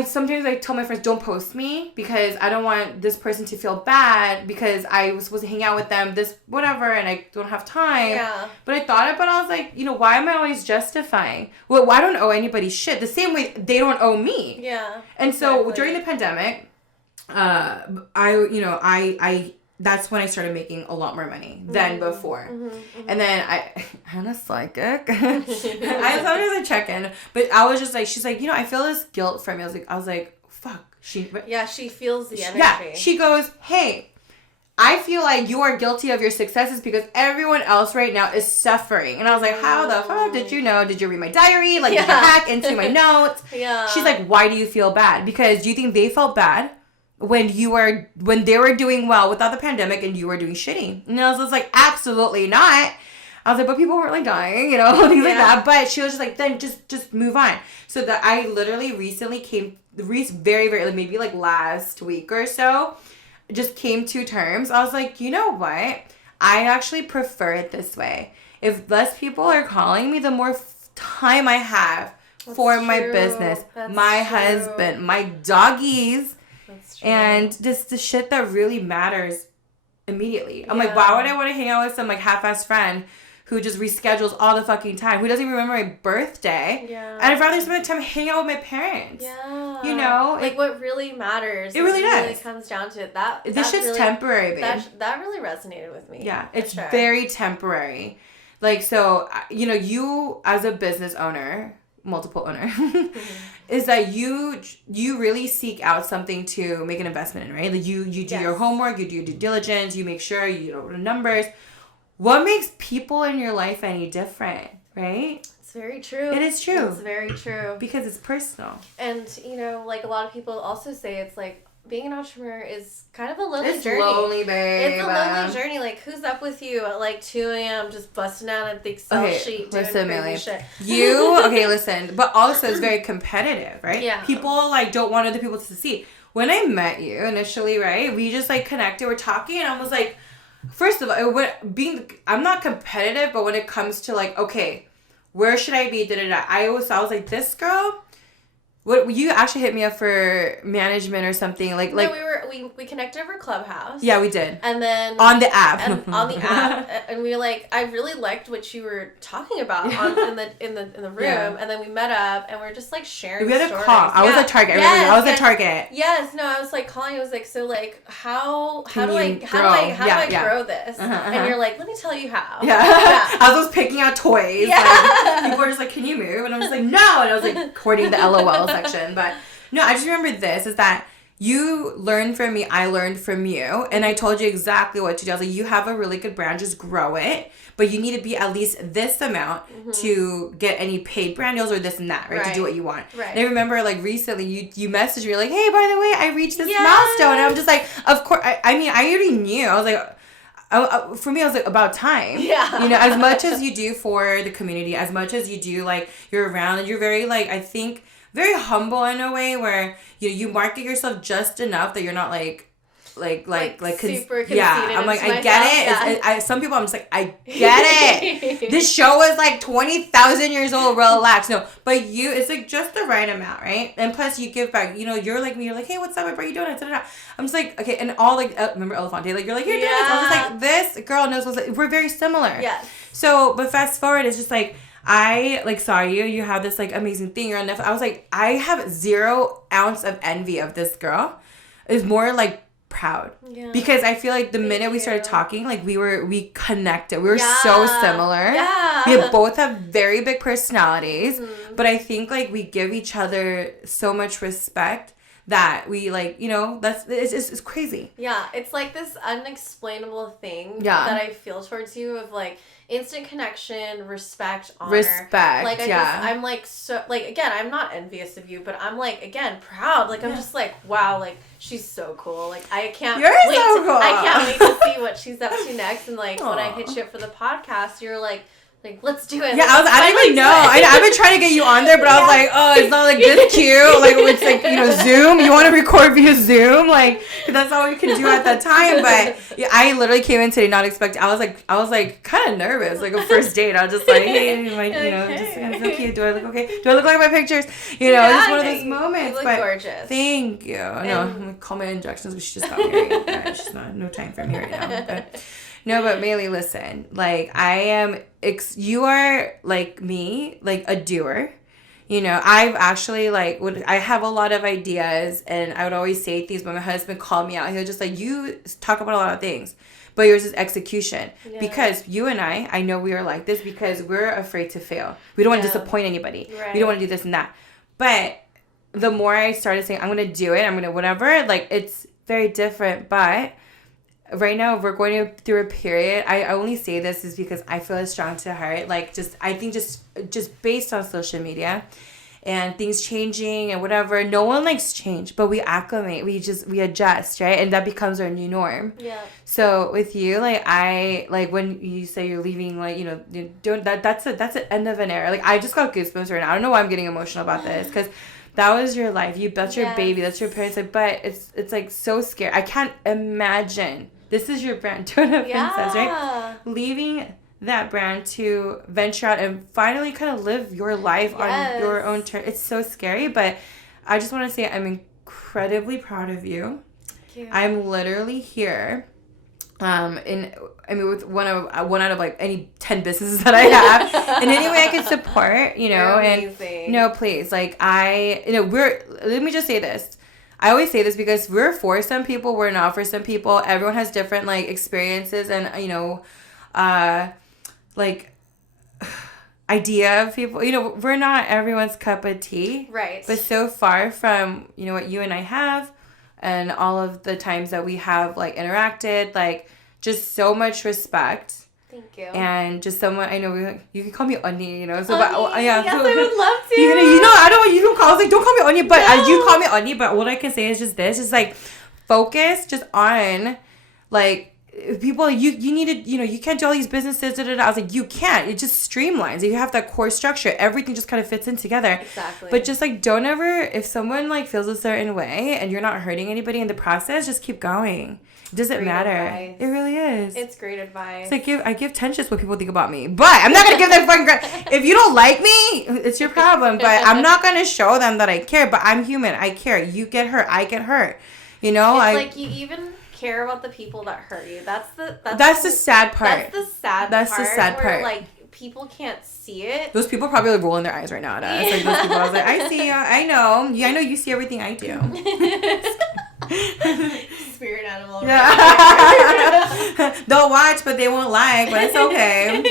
sometimes I tell my friends, don't post me because I don't want this person to feel bad because I was supposed to hang out with them, this whatever, and I don't have time. Yeah. But I thought about it, I was like, you know, why am I always justifying? Well, I don't owe anybody shit. The same way they don't owe me. Yeah. And so during the pandemic, I that's when I started making a lot more money than before. And then I'm a psychic. I check in, but I was just like, she's like, you know, I feel this guilt from me. I was like, fuck. She feels the energy. Yeah, she goes, hey, I feel like you are guilty of your successes because everyone else right now is suffering. And I was like, how the fuck did you know? Did you read my diary? Like, did you hack into my notes? Yeah. She's like, why do you feel bad? Because do you think they felt bad when they were doing well without the pandemic and you were doing shitty? And I was just like, absolutely not. I was like, but people weren't like dying, you know, things like that. But she was just like, then just move on. So that I literally recently very, very, maybe like last week or so, just came to terms. I was like, you know what? I actually prefer it this way. If less people are calling me, the more time I have for my business, my husband, my doggies, and just the shit that really matters immediately. I'm like, why would I want to hang out with some like half-assed friend who just reschedules all the fucking time, who doesn't even remember my birthday? Yeah. And I'd rather spend time hanging out with my parents. Yeah. You know? Like what really matters. It really does. It really comes down to it. This shit's really temporary, babe. That really resonated with me. Yeah. It's very temporary. Like, so, you know, you as a business owner, multiple owner, is that you really seek out something to make an investment in, right? Like you do your homework, you do your due diligence, you make sure you know the numbers. What makes people in your life any different, right? It's very true. It is true. It's very true. Because it's personal. And, you know, like a lot of people also say it's like, being an entrepreneur is kind of a lonely journey. It's lonely, babe. It's a lonely journey. Like, who's up with you at like 2 a.m. just busting out a Excel sheet doing crazy shit? Listen. But also it's very competitive, right? Yeah. People like don't want other people to see. When I met you initially, right, we just like connected, we're talking, and I was like, first of all, I'm not competitive, but when it comes to like, okay, where should I be? I was like, this girl. What you actually hit me up for management or something like we connected over Clubhouse. Yeah, we did. And then on the app, and we were like, I really liked what you were talking about in the room, and then we met up and we were just like sharing. We had a call. I was at Target. I was at Target. Yes, no, I was like calling. I was like, so like how do I grow this? And you're like, let me tell you how. Yeah. I was picking out toys. Yeah. Like, people were just like, can you move? And I was like, no. And I was like, courting the LOL section. But no, I just remember this is that you learned from me, I learned from you, and I told you exactly what to do. I was like, you have a really good brand, just grow it, but you need to be at least this amount to get any paid brand deals or this and that, right? To do what you want. Right. And I remember like recently you messaged me like, hey, by the way, I reached this milestone, and I'm just like, of course. I mean, I already knew. I was like, for me, I was like, about time. Yeah. You know, as much as you do for the community, as much as you do, like, you're around, and you're very, like, I think, very humble in a way where, you market yourself just enough that you're not, like super conceited. Yeah, I'm like, I get it. Yeah. Some people, I'm just like, I get it. This show is like 20,000 years old. Relax. No, but it's like just the right amount, right? And plus, you give back. You know, you're like me. You're like, hey, what's up? What are you doing? I'm just like, okay, and all like, remember Elefante? Like, you're like, you're doing this. I'm just like, this girl knows what's. We're very similar. Yeah. So, but fast forward, it's just like, I like saw you have this like amazing thing. You're on Netflix. I was like, I have 0 ounce of envy of this girl. It's more like proud because I feel like the minute we started talking, like we connected. We were so similar. Yeah. We both have very big personalities, but I think like we give each other so much respect that we like, you know, it's crazy. Yeah, it's like this unexplainable thing that I feel towards you of like instant connection, respect, honor. Respect, like I'm like so like again, I'm not envious of you, but I'm like again proud. Like I'm just like wow, like she's so cool. Like I can't You're wait so cool. I can't wait to see what she's up to next. And like when I hit you up for the podcast, you're like let's do it. Yeah, I didn't even know. I've been trying to get you on there, but I was like, oh, it's not like this cute. Like it's like, you know, Zoom. You want to record via Zoom? Like that's all we can do at that time. But yeah, I literally came in today not expecting. I was like kind of nervous, like a first date. I was just like, hey, like, you know, just I feel cute. Do I look okay? Do I look like my pictures? You know, it's one of those moments. You look but gorgeous. Thank you. No, I'm gonna call my injections because she just got married. Yeah, she's no time for me right now. But. No, but Maylee, listen, like, you are, like me, like, a doer. You know, I've actually, like, I have a lot of ideas, and I would always say things, but my husband called me out. He was just like, you talk about a lot of things, but yours is execution. Yeah. Because you and I know we are like this because we're afraid to fail. We don't want to disappoint anybody. Right. We don't want to do this and that. But the more I started saying, I'm going to do it, I'm going to whatever, like, it's very different, but... Right now, we're going through a period. I only say this is because I feel it's strong to heart. Like, I think just based on social media and things changing and whatever, no one likes change, but we acclimate. We adjust, right? And that becomes our new norm. Yeah. So with you, like when you say you're leaving, like, you know, that's the end of an era. Like, I just got goosebumps right now. I don't know why I'm getting emotional about this because that was your life. That's your baby. That's your parents. Like, but it's like so scary. I can't imagine. This is your brand, Tuna Princess, right? Leaving that brand to venture out and finally kind of live your life on your own terms. It's so scary, but I just want to say I'm incredibly proud of you. Thank you. I'm literally here. With one out of like any 10 businesses that I have, in any way I can support, you know. And no, please, like let me just say this. I always say this because we're for some people, we're not for some people. Everyone has different, like, experiences and, you know, like, idea of people. You know, we're not everyone's cup of tea. Right. But so far from, you know, what you and I have and all of the times that we have, like, interacted, like, just so much respect. Thank you. And just someone, I know you can call me Onni, you know. So, Onni, but, yeah, yes, so, I would love to. You know, I don't want you to call. I was like, don't call me Onni, but you call me Onni. But what I can say is just this: is like, focus just on, like, people. You need to, you know, you can't do all these businesses. Da, da, da. I was like, you can't. It just streamlines. You have that core structure. Everything just kind of fits in together. Exactly. But just like, don't ever, if someone like feels a certain way and you're not hurting anybody in the process, just keep going. It doesn't matter. Advice. It really is. It's great advice. It's like I give 10 shits what people think about me. But I'm not going to give them fucking if you don't like me, it's your problem. But I'm not going to show them that I care. But I'm human. I care. You get hurt. I get hurt. You know? It's like you even care about the people that hurt you. That's the sad part. That's the sad part. Like, people can't see it. Those people probably like rolling their eyes right now at us. Like, those people, I was like, I see you. I know. Yeah, I know you see everything I do. Spirit animal. Yeah. They'll watch, but they won't like, but it's okay.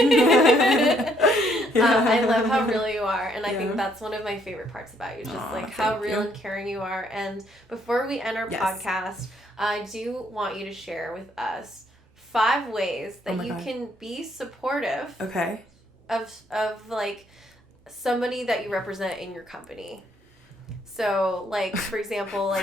I love how real you are, and I think that's one of my favorite parts about you, just like how real and caring you are. And before we end our podcast, I do want you to share with us 5 ways that you can be supportive of like somebody that you represent in your company. So, like, for example, like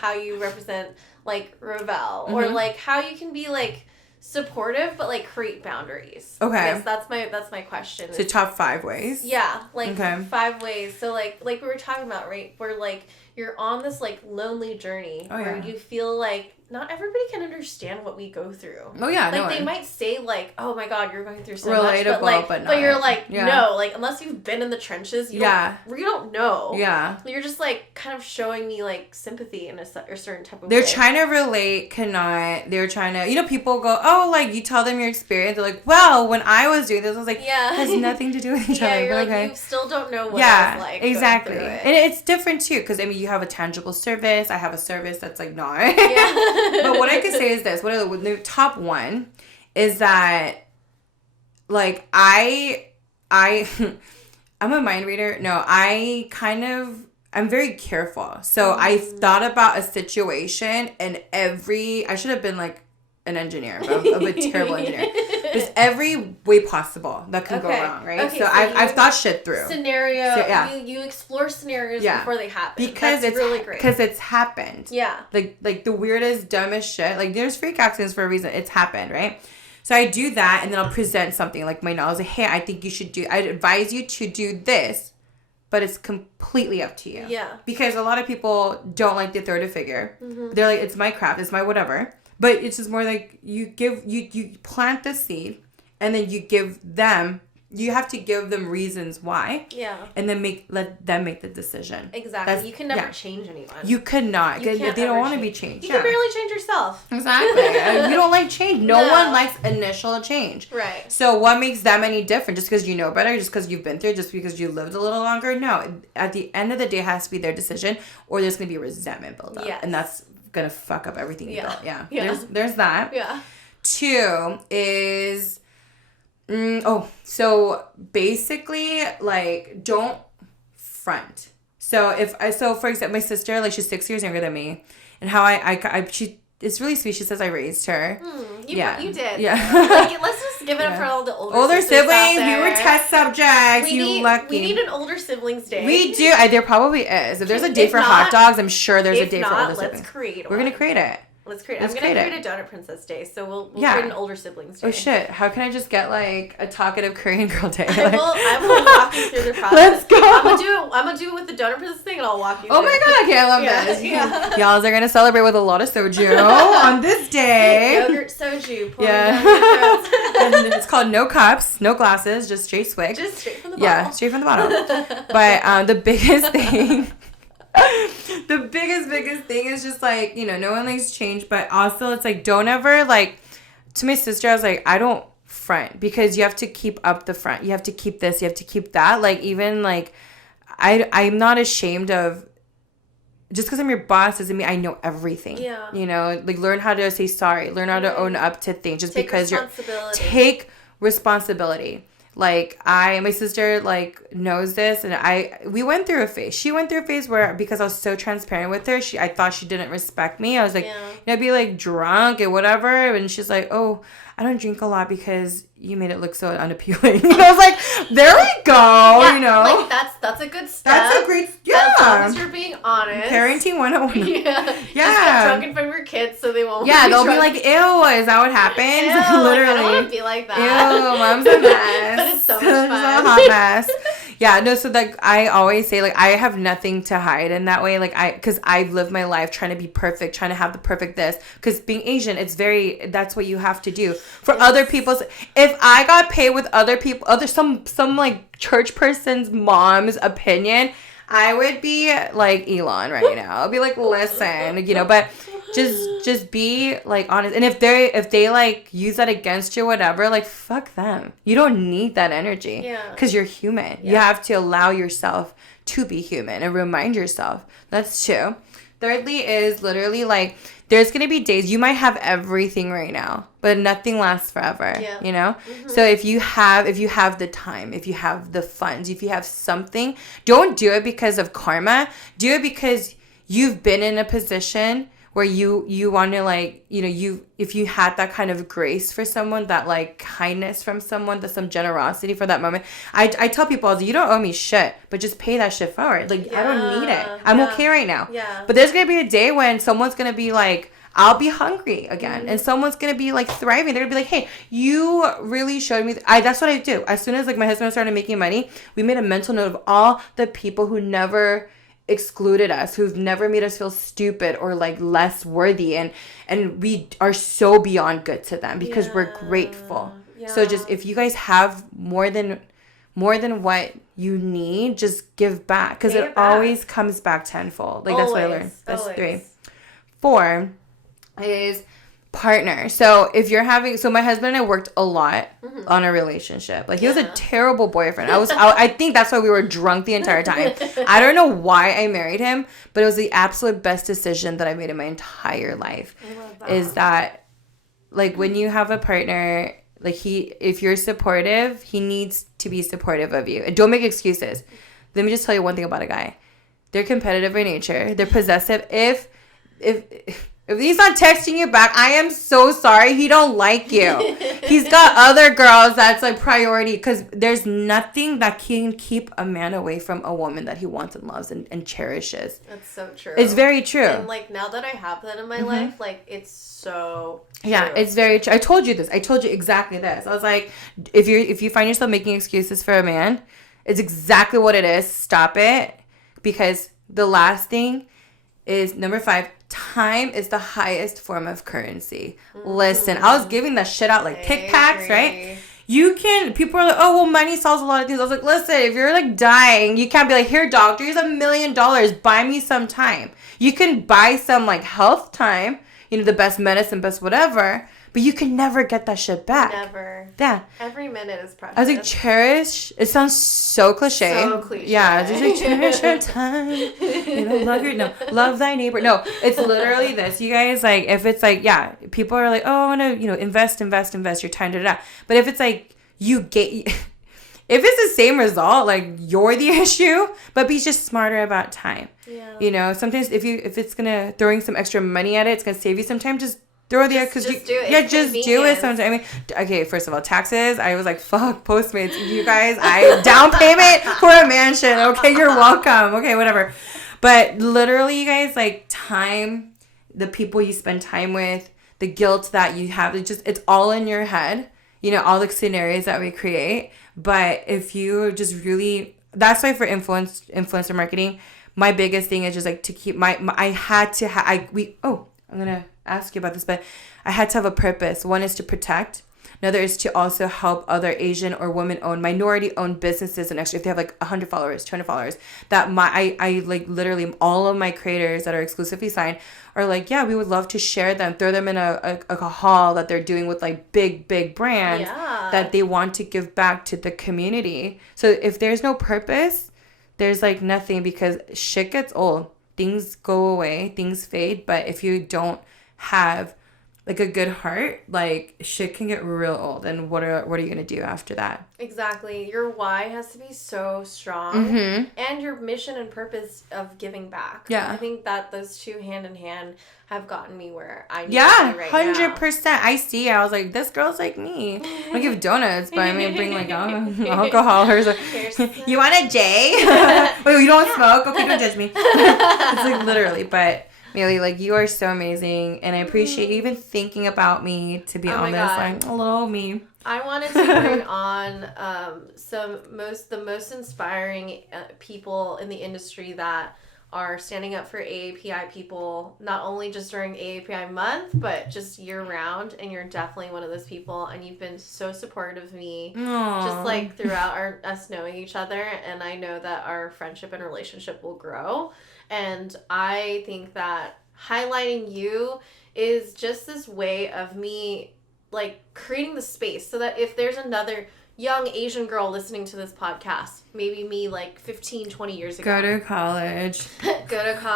how you represent, like, Ravel, or, like, how you can be, like, supportive, but, like, create boundaries. Okay. Yes, that's my question. So, top 5 ways? Yeah, like, 5 ways. So, like we were talking about, right, where, like, you're on this, like, lonely journey where you feel like not everybody can understand what we go through. Oh, yeah, like, they might say, like, oh, my God, you're going through so much. But, like, but you're like, no, like, unless you've been in the trenches, you don't know. Yeah. You're just, like, kind of showing me, like, sympathy in a certain type of way. They're trying to relate, cannot. They're trying to, you know, people go, oh, like, you tell them your experience. They're like, well, when I was doing this, I was like, it has nothing to do with each other. You're like, you still don't know what I was like. Exactly. And it's different, too, because, I mean, you have a tangible service. I have a service that's, like, not. Yeah. But what I can say is this. The top 1 is that, like, I I'm a mind reader. No, I'm very careful. So I thought about a situation and I should have been like an engineer, but I'm a terrible engineer. There's every way possible that can go wrong, right? Okay, so I've thought shit through. Scenario. So, yeah. You explore scenarios before they happen. Because that's really great. Because it's happened. Yeah. Like the weirdest, dumbest shit. Like there's freak accidents for a reason. It's happened, right? So I do that, and then I'll present something like my knowledge. Like, hey, I think I'd advise you to do this, but it's completely up to you. Yeah. Because a lot of people don't like the authoritative figure. Mm-hmm. They're like, it's my craft, it's my whatever. But it's just more like you plant the seed, and then you have to give them reasons why. Yeah. And then let them make the decision. Exactly. You can never change anyone. You could not. They don't want to be changed. You can barely change yourself. Exactly. You don't like change. No one likes initial change. Right. So what makes them any different? Just because you know better? Just because you've been through it? Just because you lived a little longer? No. At the end of the day, it has to be their decision, or there's going to be resentment built up. Yes. And that's going to fuck up everything you built. Yeah. There's that. Yeah. 2 is... so basically, like, don't front. So for example, my sister, like, she's 6 years younger than me, and how it's really sweet. She says I raised her. You did. Yeah. Like, let's just give it up for all the older siblings. We were test subjects. Lucky. We need an older siblings day. We do. There probably is. If there's a day for hot dogs, I'm sure there's a day for older siblings. Let's create. We're gonna create it. I'm going to create a Donut Princess Day, so we'll create an older siblings day. Oh, shit. How can I just get, like, a talkative Korean girl day? I will walk you through the process. Let's go. I'm going to do it with the Donut Princess thing, and I'll walk you through. Oh, my God. Okay, I love this. Yeah. Y'all are going to celebrate with a lot of soju on this day. Yogurt soju. And it's called no cups, no glasses, just straight swig. Just straight from the bottle. Yeah, straight from the bottle. But the biggest thing... The biggest thing is just, like, no one likes change, but also it's like, don't ever, like, to my sister, I was like, I don't front, because you have to keep up the front. You have to keep this, you have to keep that. Like, even, like, I'm not ashamed of, just because I'm your boss doesn't mean I know everything. Yeah. Like, learn how to say sorry, learn how to own up to things, just because take responsibility. Like, my sister, like, knows this, and we went through a phase. She went through a phase where, because I was so transparent with her, I thought she didn't respect me. I was like, I'd be, like, drunk and whatever, and she's like, oh, I don't drink a lot because you made it look so unappealing. And I was like, there we go, Like, that's a good step. That's a great, As long as you're being honest. Parenting 101. Yeah. Just get drunk in front of your kids so they won't be they'll be like, ew, is that what happens? Ew, literally. Like, I don't want to be like that. Ew, mom's a mess. But it's so much fun. It's a hot mess. Yeah, no, so, like, I always say, like, I have nothing to hide in that way. Like, because I've lived my life trying to be perfect, trying to have the perfect this. Because being Asian, that's what you have to do. For other people's, if I got paid with other people, some like, church person's mom's opinion, I would be, like, Elon right now. I'll be like, listen, but just be, like, honest. And if they like use that against you, whatever, like, fuck them. You don't need that energy. Yeah. Because you're human. Yeah. You have to allow yourself to be human and remind yourself. That's 2. Thirdly is literally, like, there's going to be days you might have everything right now, but nothing lasts forever, Mm-hmm. So if you have the time, if you have the funds, if you have something, don't do it because of karma. Do it because you've been in a position where you want to, like, if you had that kind of grace for someone, that, like, kindness from someone, that some generosity for that moment. I tell people, you don't owe me shit, but just pay that shit forward. Like, I don't need it. I'm okay right now. Yeah. But there's going to be a day when someone's going to be like, I'll be hungry again. Mm-hmm. And someone's going to be, like, thriving. They're going to be like, hey, you really showed me. That's what I do. As soon as, like, my husband started making money, we made a mental note of all the people who never excluded us, who've never made us feel stupid or, like, less worthy, and we are so beyond good to them because we're grateful. So just, if you guys have more than what you need, just give back, because it always comes back tenfold. Like, that's what I learned. That's 3. 4 is partner. So if you're so my husband and I worked a lot on a relationship. Like, he was a terrible boyfriend. I think that's why we were drunk the entire time. I don't know why I married him, but it was the absolute best decision that I made in my entire life. I love that. Is that, like, when you have a partner, Like, if you're supportive, he needs to be supportive of you. And don't make excuses. Let me just tell you one thing about a guy. They're competitive by nature. They're possessive. If he's not texting you back, I am so sorry. He don't like you. He's got other girls that's like priority, because there's nothing that can keep a man away from a woman that he wants and loves and cherishes. That's so true. It's very true. And like, now that I have that in my life, like, it's so true. Yeah, it's very true. I told you this. I told you exactly this. I was like, if you find yourself making excuses for a man, it's exactly what it is. Stop it. Because the last thing is number 5. Time is the highest form of currency. Mm-hmm. Listen, I was giving that shit out like Tic Tacs, right? People are like, oh, well, money solves a lot of things. I was like, listen, if you're like dying, you can't be like, here, doctor, here's $1 million. Buy me some time. You can buy some like health time, the best medicine, best whatever. But you can never get that shit back. Never. Yeah. Every minute is precious. I was like, cherish. It sounds so cliche. So cliche. Yeah. Just like, cherish your time. Love thy neighbor. No, it's literally this. You guys, like, if it's like, yeah, people are like, oh, I want to, invest your time, But if it's like, if it's the same result, like, you're the issue, but be just smarter about time. Yeah. Sometimes if it's going to, throwing some extra money at it, it's going to save you some time, just throw the because just do it. Yeah, just do it sometimes. I mean, okay, first of all, taxes. I was like, fuck, Postmates. You guys, I down payment for a mansion. Okay, you're welcome. Okay, whatever. But literally, you guys, like, time, the people you spend time with, the guilt that you have, it's all in your head. All the scenarios that we create. But if you just really, that's why for influencer marketing, my biggest thing is just like to keep I'm gonna ask you about this, but I had to have a purpose. One is to protect. Another is to also help other Asian or women-owned, minority-owned businesses, and actually if they have like 100 followers, 200 followers, that I like literally all of my creators that are exclusively signed are like, yeah, we would love to share them, throw them in a haul that they're doing with like big brands that they want to give back to the community. So if there's no purpose, there's like nothing, because shit gets old. Things go away, things fade, but if you don't have like a good heart, like, shit can get real old, and what are you gonna do after that? Exactly. Your why has to be so strong, and your mission and purpose of giving back. Yeah, I think that those two hand in hand have gotten me where I need to be right 100%. now. I see. I was like, this girl's like me. I give donuts, but I mean, bring like alcohol or something. You want a J? Wait, you don't smoke? Okay, don't judge me. It's like literally, but. Millie, like, you are so amazing, and I appreciate you even thinking about me, to be honest. Like, a little me. I wanted to bring on the most inspiring people in the industry that are standing up for AAPI people, not only just during AAPI month, but just year round. And you're definitely one of those people, and you've been so supportive of me. Aww. Just like throughout us knowing each other, and I know that our friendship and relationship will grow. And I think that highlighting you is just this way of me, like, creating the space so that if there's another young Asian girl listening to this podcast, maybe me like 15, 20 years ago. Go to college.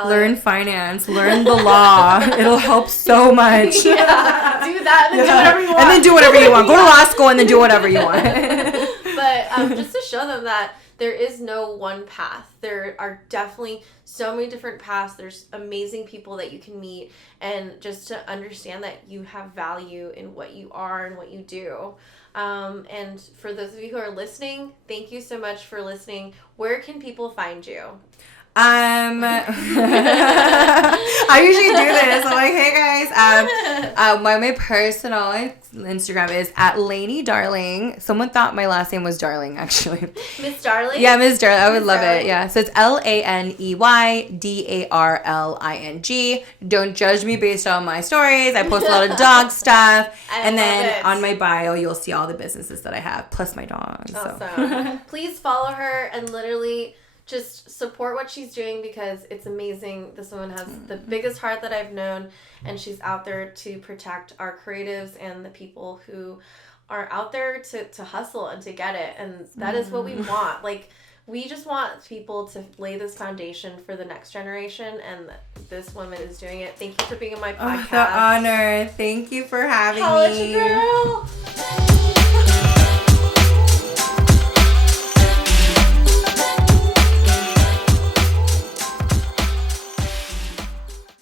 Learn finance. Learn the law. It'll help so much. Yeah. Do that and then do whatever you want. And then do whatever you want. Go to law school and then do whatever you want. But just to show them that there is no one path. There are definitely so many different paths. There's amazing people that you can meet, and just to understand that you have value in what you are and what you do. And for those of you who are listening, thank you so much for listening. Where can people find you? I usually do this. I'm like, hey guys. My personal Instagram is @LanieDarling. Someone thought my last name was Darling, actually. Miss Darling? Yeah, Miss Darling. I would love it. Yeah. So it's LanieDarling. Don't judge me based on my stories. I post a lot of dog stuff. And then on my bio, you'll see all the businesses that I have, plus my dogs. Awesome. So. Please follow her and literally just support what she's doing, because it's amazing. This woman has the biggest heart that I've known, and she's out there to protect our creatives and the people who are out there to hustle and to get it. And that is what we want. Like, we just want people to lay this foundation for the next generation, and this woman is doing it. Thank you for being on my podcast. The honor. Thank you for having me. College girl.